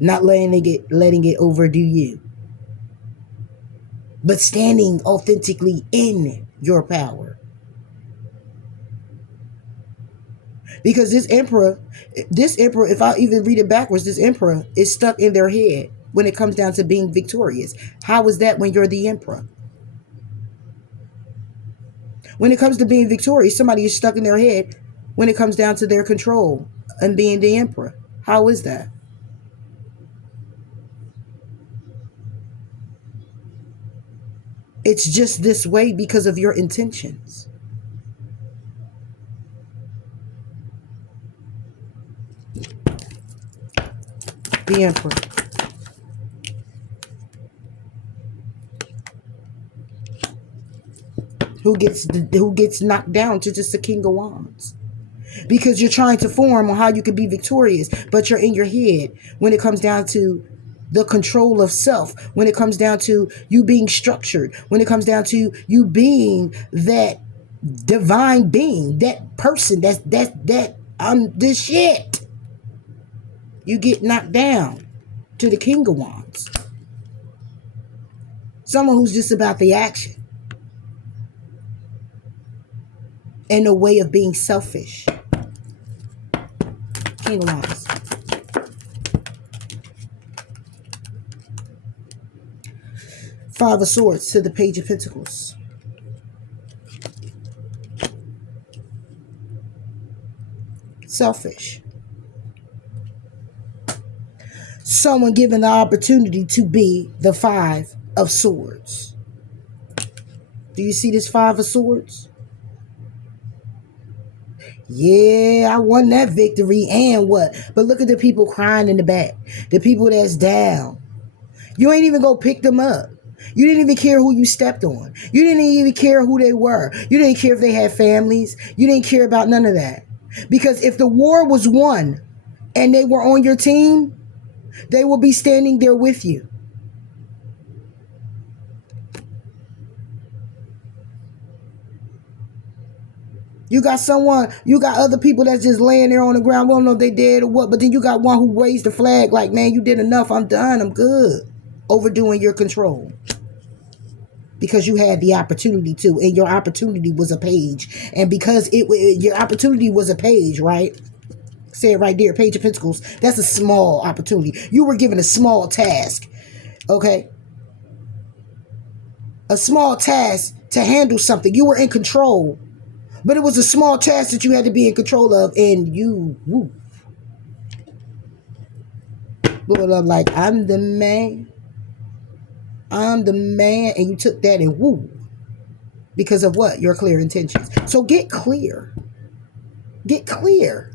not letting it overdo you, but standing authentically in your power. Because this emperor, if I even read it backwards, this emperor is stuck in their head when it comes down to being victorious. How is that when you're the emperor? When it comes to being victorious, somebody is stuck in their head when it comes down to their control and being the emperor. How is that? It's just this way because of your intentions. The emperor. Who gets knocked down to just the King of Wands. Because you're trying to form on how you can be victorious, but you're in your head when it comes down to the control of self, when it comes down to you being structured, when it comes down to you being that divine being, that person that I'm this shit, you get knocked down to the King of Wands. Someone who's just about the action and a way of being selfish. King of Wands. Five of Swords to the Page of Pentacles. Selfish. Someone given the opportunity to be the Five of Swords. Do you see this Five of Swords? Yeah, I won that victory and what? But look at the people crying in the back. The people that's down. You ain't even go pick them up. You didn't even care who you stepped on. You didn't even care who they were. You didn't care if they had families. You didn't care about none of that. Because if the war was won and they were on your team, they will be standing there with you. You got other people that's just laying there on the ground. We don't know if they dead or what, but then you got one who raised the flag like, man, you did enough. I'm done. I'm good. Overdoing your control. Because you had the opportunity to, and your opportunity was a page. And because your opportunity was a page, right? Say it right there, Page of Pentacles. That's a small opportunity. You were given a small task, okay? A small task to handle something. You were in control. But it was a small task that you had to be in control of, and you blew it up like, I'm the man. I'm the man. And you took that and woo. Because of what? Your clear intentions. So get clear. Get clear.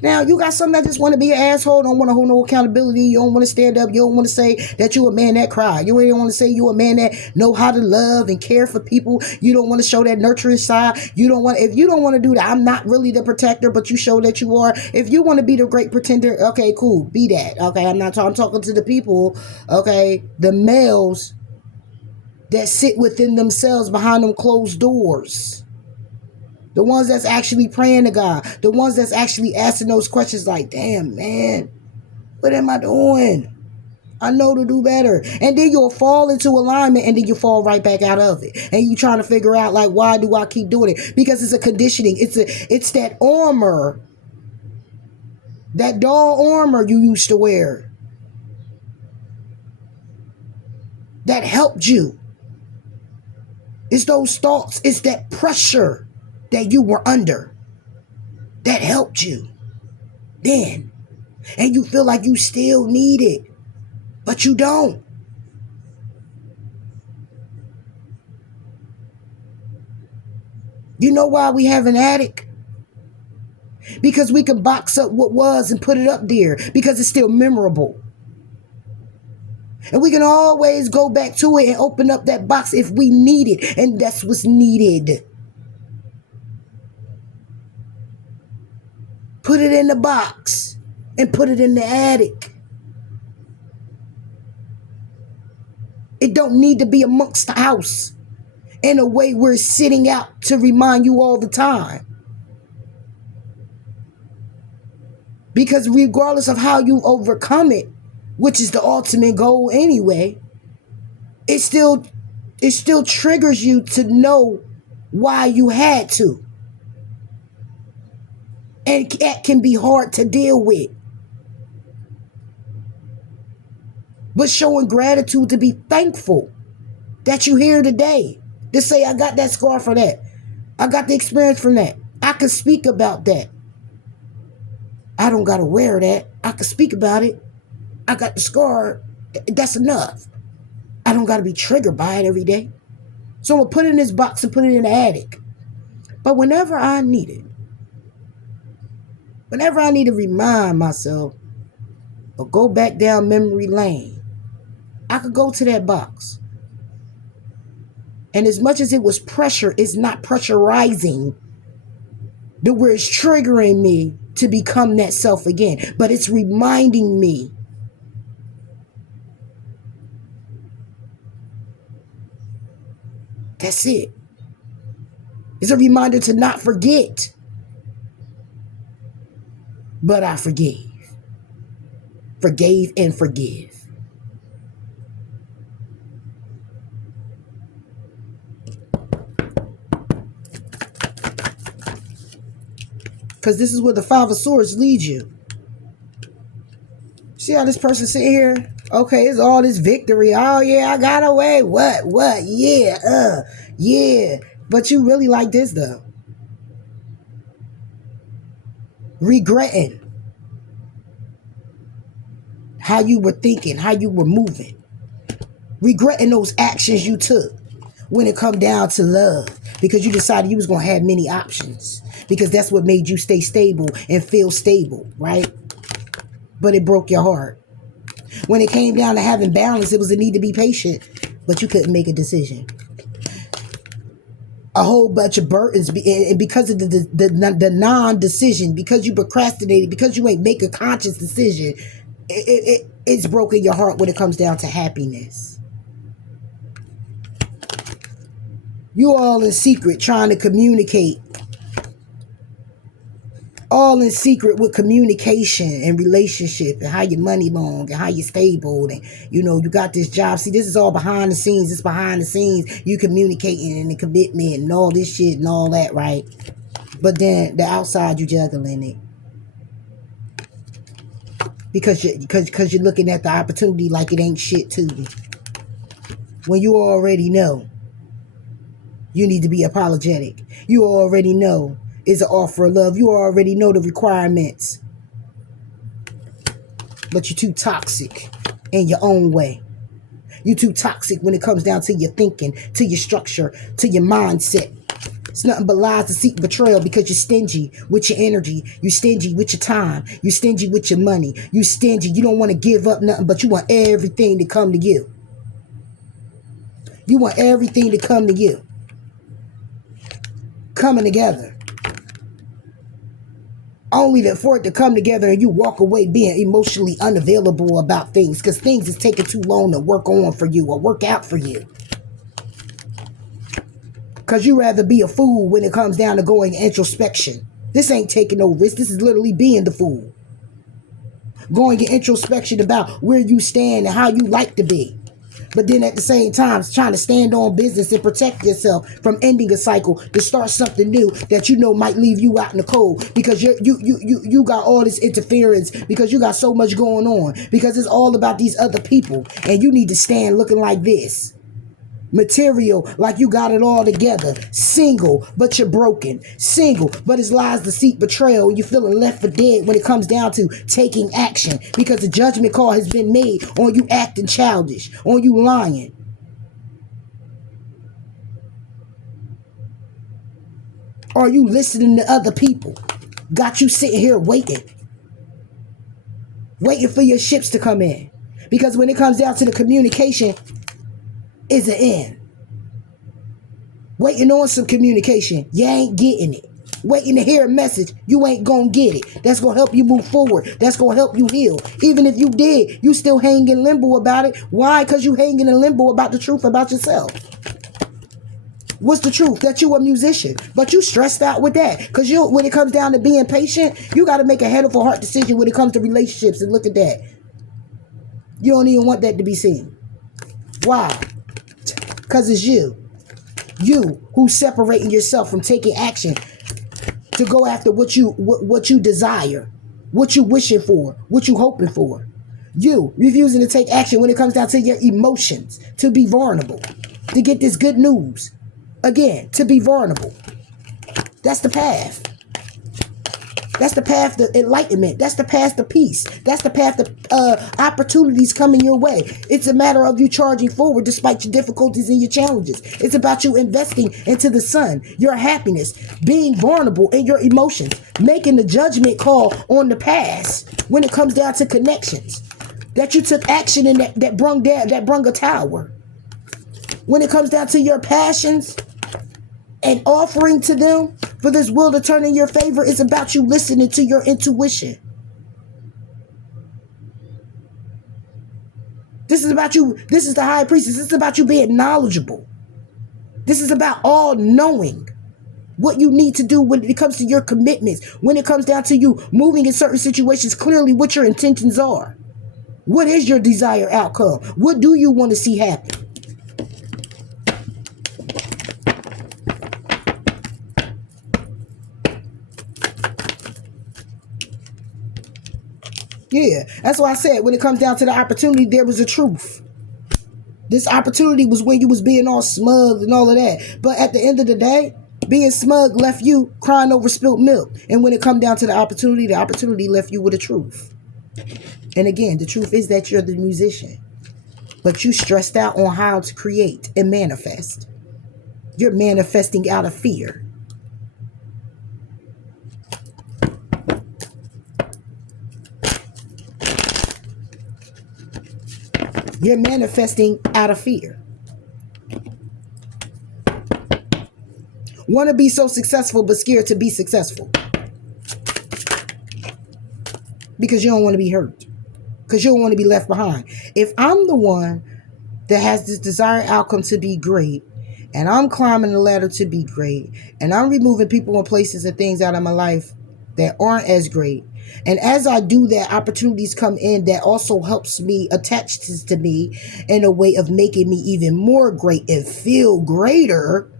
Now, you got some that just want to be an asshole, don't want to hold no accountability. You don't want to stand up. You don't want to say that you a man that cry. You don't want to say you a man that know how to love and care for people. You don't want to show that nurturing side. If you don't want to do that, I'm not really the protector, but you show that you are. If you want to be the great pretender, okay, cool, be that. Okay, I'm talking to the people, okay, the males that sit within themselves behind them closed doors. The ones that's actually praying to God. The ones that's actually asking those questions like, damn, man, what am I doing? I know to do better. And then you'll fall into alignment and then you fall right back out of it. And you trying to figure out, like, why do I keep doing it? Because it's a conditioning. It's that armor, that doll armor you used to wear that helped you. It's those thoughts. It's that pressure that you were under that helped you then, and you feel like you still need it, but you don't. You know why we have an attic? Because we can box up what was and put it up there because it's still memorable, and we can always go back to it and open up that box if we need it, and that's what's needed. Put it in the box and put it in the attic. It don't need to be amongst the house in a way where it's sitting out to remind you all the time. Because regardless of how you overcome it, which is the ultimate goal anyway, it still triggers you to know why you had to. And that can be hard to deal with. But showing gratitude to be thankful that you're here today. To say, I got that scar for that. I got the experience from that. I can speak about that. I don't got to wear that. I can speak about it. I got the scar. That's enough. I don't got to be triggered by it every day. So I'm going to put it in this box and put it in the attic. But whenever I need it, whenever I need to remind myself or go back down memory lane, I could go to that box. And as much as it was pressure, it's not pressurizing The where it's triggering me to become that self again. But it's reminding me. That's it. It's a reminder to not forget. But I forgave. Forgave and forgive. Because this is where the Five of Swords leads you. See how this person sitting here? Okay, it's all this victory. Oh yeah, I got away. What? Yeah, yeah. But you really like this though. Regretting how you were thinking, how you were moving. Regretting those actions you took when it come down to love. Because you decided you was going to have many options. Because that's what made you stay stable and feel stable, right? But it broke your heart. When it came down to having balance, it was a need to be patient. But you couldn't make a decision. A whole bunch of burdens. And because of the non-decision, because you procrastinated, because you ain't make a conscious decision, it's broken your heart when it comes down to happiness. You all in secret trying to communicate. All in secret with communication and relationship and how your money long and how you're stable and you got this job. See, this is all behind the scenes. It's behind the scenes. You communicating and the commitment and all this shit and all that, right? But then the outside you juggling it. Because you're looking at the opportunity like it ain't shit to you. When you already know you need to be apologetic. You already know it's an offer of love. You already know the requirements. But you're too toxic in your own way. You're too toxic when it comes down to your thinking, to your structure, to your mindset. It's nothing but lies, deceit, betrayal because you're stingy with your energy. You're stingy with your time. You're stingy with your money. You're stingy. You don't want to give up nothing, but you want everything to come to you. You want everything to come to you. Coming together. Only for it to come together and you walk away being emotionally unavailable about things because things is taking too long to work on for you or work out for you. Because you rather be a fool when it comes down to going introspection. This ain't taking no risk. This is literally being the fool. Going in introspection about where you stand and how you like to be. But then at the same time, trying to stand on business and protect yourself from ending a cycle to start something new that might leave you out in the cold because you got all this interference because you got so much going on because it's all about these other people and you need to stand looking like this. Material, like you got it all together. Single, but you're broken. Single, but it's lies, deceit, betrayal. You're feeling left for dead when it comes down to taking action because the judgment call has been made on you acting childish, on you lying. Are you listening to other people? Got you sitting here waiting for your ships to come in. Because when it comes down to the communication, is an end. Waiting on some communication, you ain't getting it. Waiting to hear a message, you ain't gonna get it. That's gonna help you move forward. That's gonna help you heal. Even if you did, you still hang in limbo about it. Why? Because you hanging in limbo about the truth about yourself. What's the truth? That you a musician, but you stressed out with that. Because when it comes down to being patient, you got to make a head over heart decision when it comes to relationships. And look at that. You don't even want that to be seen. Why? Because it's you. You who's separating yourself from taking action to go after what you desire, what you wishing for, what you hoping for. You refusing to take action when it comes down to your emotions, to be vulnerable, to get this good news. Again, to be vulnerable. That's the path. That's the path to enlightenment. That's the path to peace. That's the path to opportunities coming your way. It's a matter of you charging forward despite your difficulties and your challenges. It's about you investing into the sun, your happiness, being vulnerable in your emotions, making the judgment call on the past when it comes down to connections. That you took action in that brung a tower. When it comes down to your passions and offering to them, For this world to turn in your favor, it's about you listening to your intuition. This is about you. This is the high priestess. This is about you being knowledgeable. This is about all knowing what you need to do when it comes to your commitments, when it comes down to you moving in certain situations, clearly what your intentions are. What is your desired outcome? What do you want to see happen? Yeah, that's why I said when it comes down to the opportunity, there was a truth. This opportunity was when you was being all smug and all of that. But at the end of the day, being smug left you crying over spilt milk. And when it come down to the opportunity left you with the truth. And again, the truth is that you're the musician. But you stressed out on how to create and manifest. You're manifesting out of fear. You're manifesting out of fear. Want to be so successful, but scared to be successful. Because you don't want to be hurt. Because you don't want to be left behind. If I'm the one that has this desired outcome to be great, and I'm climbing the ladder to be great, and I'm removing people and places and things out of my life that aren't as great, and as I do that, opportunities come in that also helps me, attaches to me in a way of making me even more great and feel greater,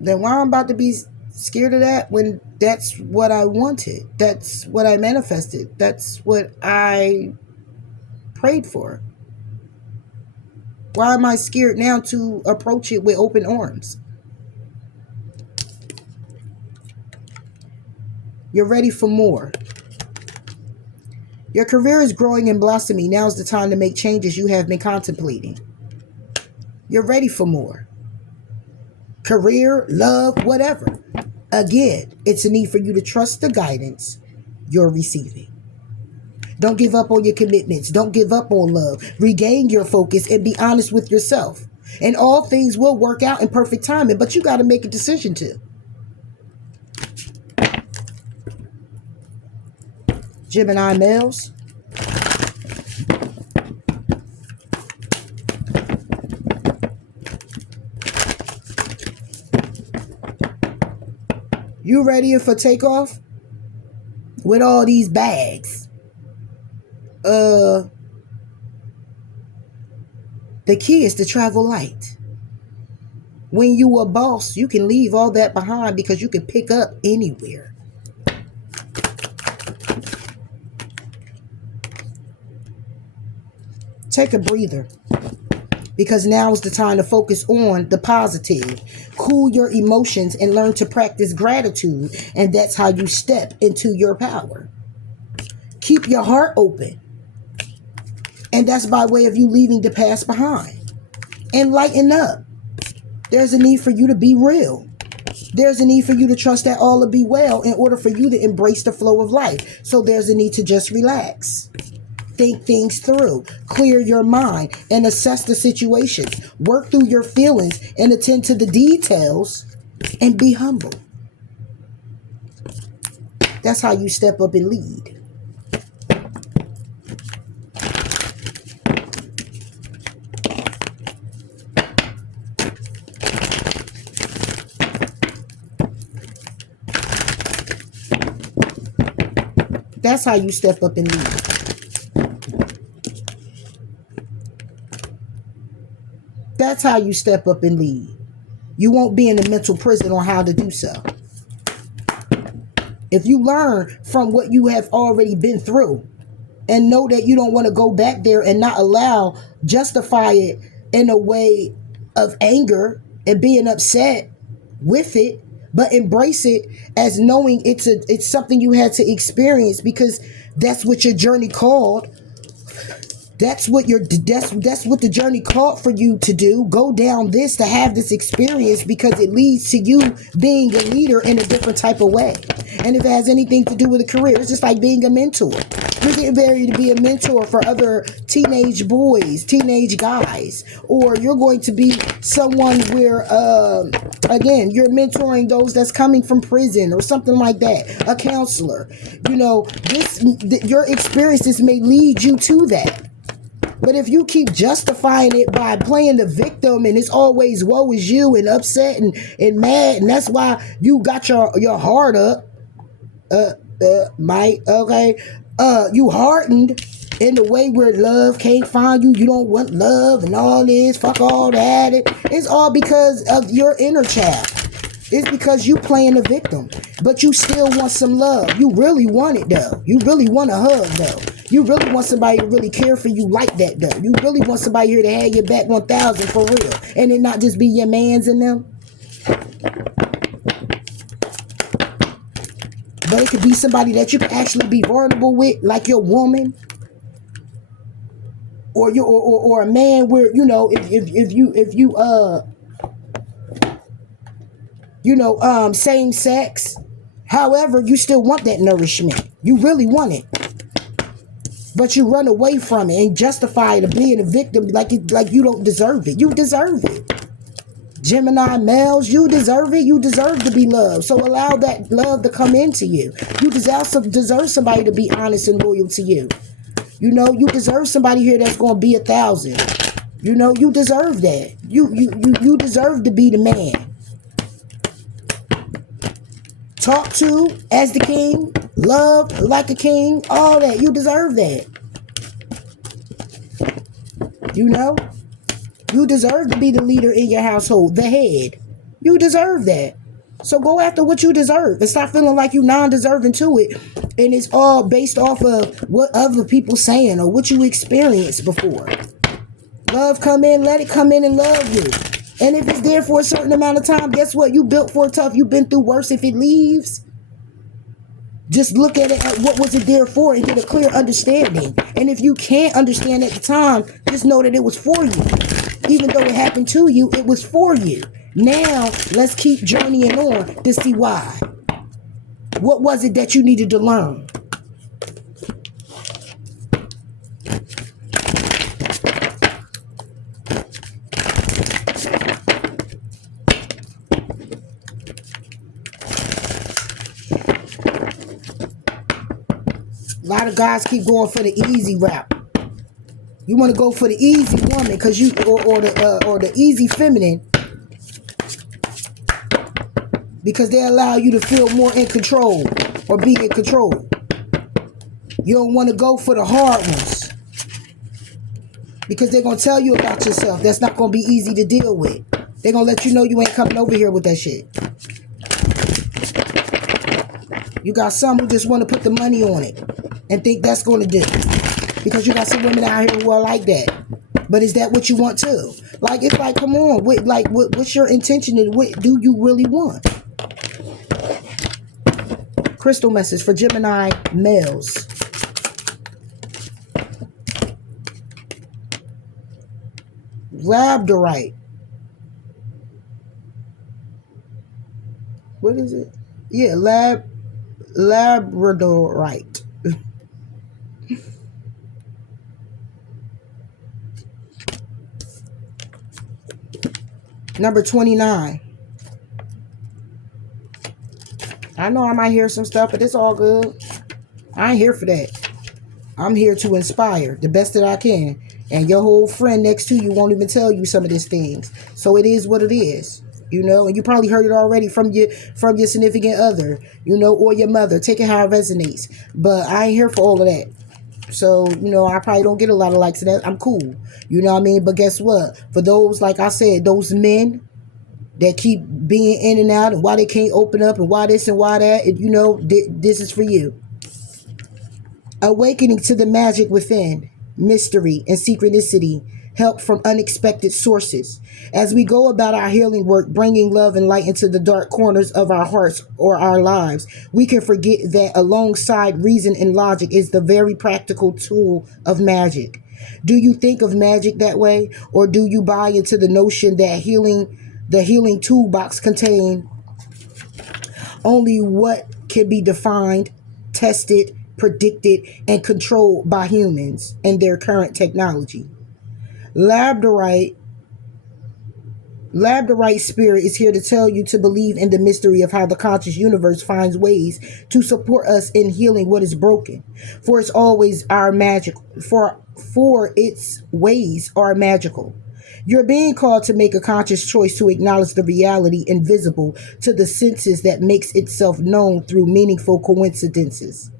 then why I'm about to be scared of that when that's what I wanted? That's what I manifested. That's what I prayed for. Why am I scared now to approach it with open arms? You're ready for more. Your career is growing and blossoming. Now's the time to make changes you have been contemplating. You're ready for more. Career, love, whatever. Again, it's a need for you to trust the guidance you're receiving. Don't give up on your commitments. Don't give up on love. Regain your focus and be honest with yourself. And all things will work out in perfect timing, but you got to make a decision to. Gemini males. You ready for takeoff? With all these bags. The key is to travel light. When you a boss, you can leave all that behind because you can pick up anywhere. Take a breather, because now is the time to focus on the positive. Cool your emotions and learn to practice gratitude, and that's how you step into your power. Keep your heart open, and that's by way of you leaving the past behind. And lighten up. There's a need for you to be real. There's a need for you to trust that all will be well in order for you to embrace the flow of life. So there's a need to just relax. Think things through, clear your mind, and assess the situations. Work through your feelings and attend to the details, and be humble. That's how you step up and lead. That's how you step up and lead. That's how you step up and lead. You won't be in a mental prison on how to do so. If you learn from what you have already been through and know that you don't want to go back there and not justify it in a way of anger and being upset with it, but embrace it as knowing it's something you had to experience because that's what your journey called. That's what the journey called for you to do. Go down this to have this experience because it leads to you being a leader in a different type of way. And if it has anything to do with a career, it's just like being a mentor. You're getting ready to be a mentor for other teenage boys, teenage guys, or you're going to be someone where, again, you're mentoring those that's coming from prison or something like that. A counselor. You know, your experiences may lead you to that. But if you keep justifying it by playing the victim and it's always woe is you and upset and mad, and that's why you got your heart up, Mike, okay? You hardened in the way where love can't find you. You don't want love and all this, fuck all that. It's all because of your inner child. It's because you playing the victim, but you still want some love. You really want it though. You really want a hug though. You really want somebody to really care for you like that though. You really want somebody here to have your back 1,000 for real, and it not just be your mans in them. But it could be somebody that you can actually be vulnerable with, like your woman, or you or a man where you know if you same sex. However, you still want that nourishment. You really want it. But you run away from it and justify it of being a victim like you don't deserve it. You deserve it. Gemini males, you deserve it. You deserve to be loved. So allow that love to come into you. You deserve somebody to be honest and loyal to you. You know, you deserve somebody here that's going to be 1,000. You know, you deserve that. You deserve to be the man. Talk to as the king, love like a king, all that. You deserve that. You know? You deserve to be the leader in your household, the head. You deserve that. So go after what you deserve and stop feeling like you non-deserving to it. And it's all based off of what other people saying or what you experienced before. Love come in, let it come in and love you. And if it's there for a certain amount of time, guess what? You built for it tough. You've been through worse. If it leaves, just look at it at what was it there for and get a clear understanding. And if you can't understand at the time, just know that it was for you. Even though it happened to you, it was for you. Now, let's keep journeying on to see why. What was it that you needed to learn? A lot of guys keep going for the easy route. You want to go for the easy woman because you or the easy feminine because they allow you to feel more in control or be in control. You don't want to go for the hard ones because they're going to tell you about yourself. That's not going to be easy to deal with. They're going to let you know you ain't coming over here with that shit. You got some who just want to put the money on it and think that's going to do. Because you got some women out here who are like that. But is that what you want too? Like, it's like, come on. What's your intention and what do you really want? Crystal message for Gemini males. Labradorite. What is it? Yeah, Labradorite. Number 29. I know I might hear some stuff, but it's all good. I ain't here for that. I'm here to inspire the best that I can. And your whole friend next to you won't even tell you some of these things. So it is what it is. You know, and you probably heard it already from your significant other, you know, or your mother. Take it how it resonates. But I ain't here for all of that. So, you know, I probably don't get a lot of likes of that. I'm cool. You know what I mean? But guess what? For those, like I said, those men that keep being in and out and why they can't open up and why this and why that, you know, this is for you. Awakening to the magic within, mystery and synchronicity, help from unexpected sources. As we go about our healing work, bringing love and light into the dark corners of our hearts or our lives, we can forget that alongside reason and logic is the very practical tool of magic. Do you think of magic that way? Or do you buy into the notion that the healing toolbox contain only what can be defined, tested, predicted, and controlled by humans and their current technology. Labradorite Labradorite spirit is here to tell you to believe in the mystery of how the conscious universe finds ways to support us in healing what is broken. For it's always our magic for its ways are magical. You're being called to make a conscious choice to acknowledge the reality invisible to the senses that makes itself known through meaningful coincidences.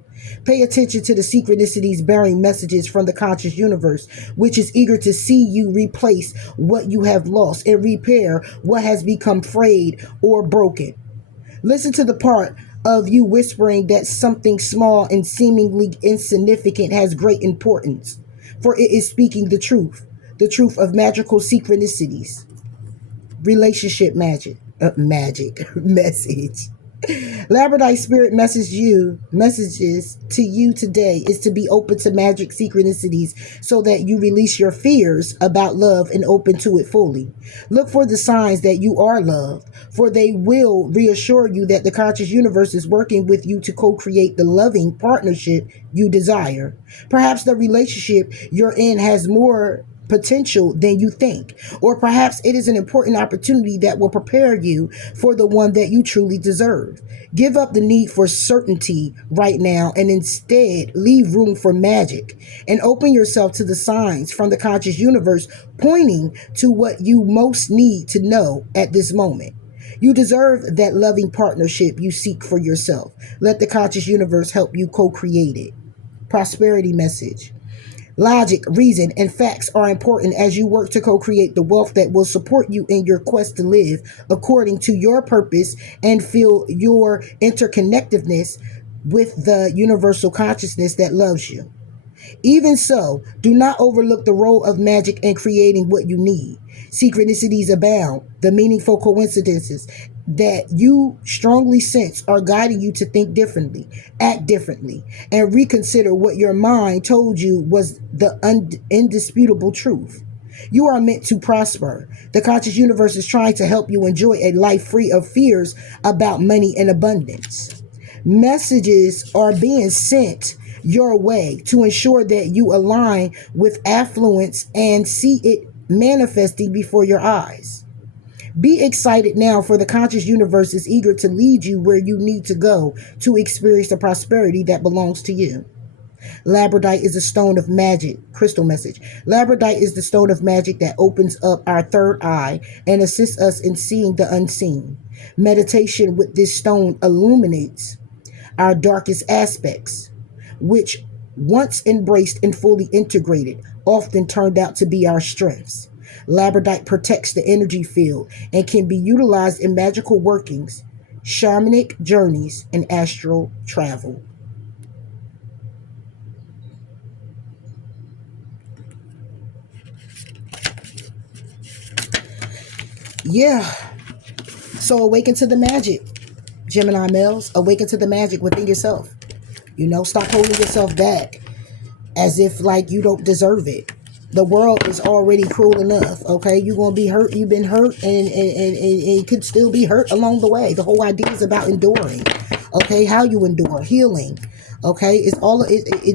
Pay attention to the synchronicities bearing messages from the conscious universe, which is eager to see you replace what you have lost and repair what has become frayed or broken. Listen to the part of you whispering that something small and seemingly insignificant has great importance, for it is speaking the truth of magical synchronicities, relationship magic message. Labradorite Spirit messages to you today is to be open to magic synchronicities so that you release your fears about love and open to it fully. Look for the signs that you are loved, for they will reassure you that the conscious universe is working with you to co-create the loving partnership you desire. Perhaps the relationship you're in has more potential than you think, or perhaps it is an important opportunity that will prepare you for the one that you truly deserve. Give up the need for certainty right now and instead leave room for magic and open yourself to the signs from the conscious universe pointing to what you most need to know at this moment. You deserve that loving partnership you seek for yourself. Let the conscious universe help you co-create it. Prosperity message. Logic, reason, and facts are important as you work to co-create the wealth that will support you in your quest to live according to your purpose and feel your interconnectedness with the universal consciousness that loves you. Even so, do not overlook the role of magic in creating what you need. Synchronicities abound, the meaningful coincidences that you strongly sense are guiding you to think differently, act differently, and reconsider what your mind told you was the indisputable truth. You are meant to prosper. The conscious universe is trying to help you enjoy a life free of fears about money and abundance. Messages are being sent your way to ensure that you align with affluence and see it manifesting before your eyes. Be excited now, for the conscious universe is eager to lead you where you need to go to experience the prosperity that belongs to you. Labradorite is a stone of magic. Crystal message. Labradorite is the stone of magic that opens up our third eye and assists us in seeing the unseen. Meditation with this stone illuminates our darkest aspects, which, once embraced and fully integrated, often turned out to be our strengths. Labradorite protects the energy field and can be utilized in magical workings, shamanic journeys, and astral travel. Yeah, so awaken to the magic, Gemini males. Awaken to the magic within yourself. Stop holding yourself back as if like you don't deserve it. The world is already cruel enough. Okay, you're gonna be hurt. You've been hurt, and you could still be hurt along the way. The whole idea is about enduring. Okay, how you endure, healing. Okay, it's all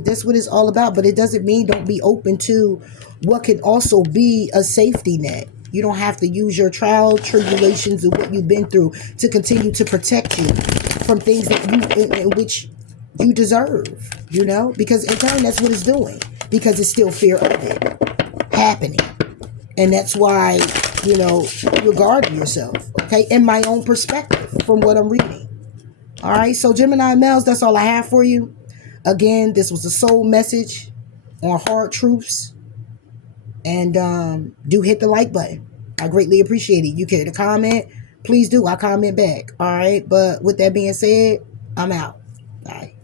that's what it's all about. But it doesn't mean don't be open to what can also be a safety net. You don't have to use your trial tribulations and what you've been through to continue to protect you from things that in which you deserve, because in turn that's what it's doing, because it's still fear of it happening. And that's why, you're guarding yourself, okay, in my own perspective from what I'm reading. All right, so Gemini males, that's all I have for you. Again, this was a soul message on hard truths. And do hit the like button. I greatly appreciate it. You care to comment, please do. I'll comment back. All right, but with that being said, I'm out. Bye.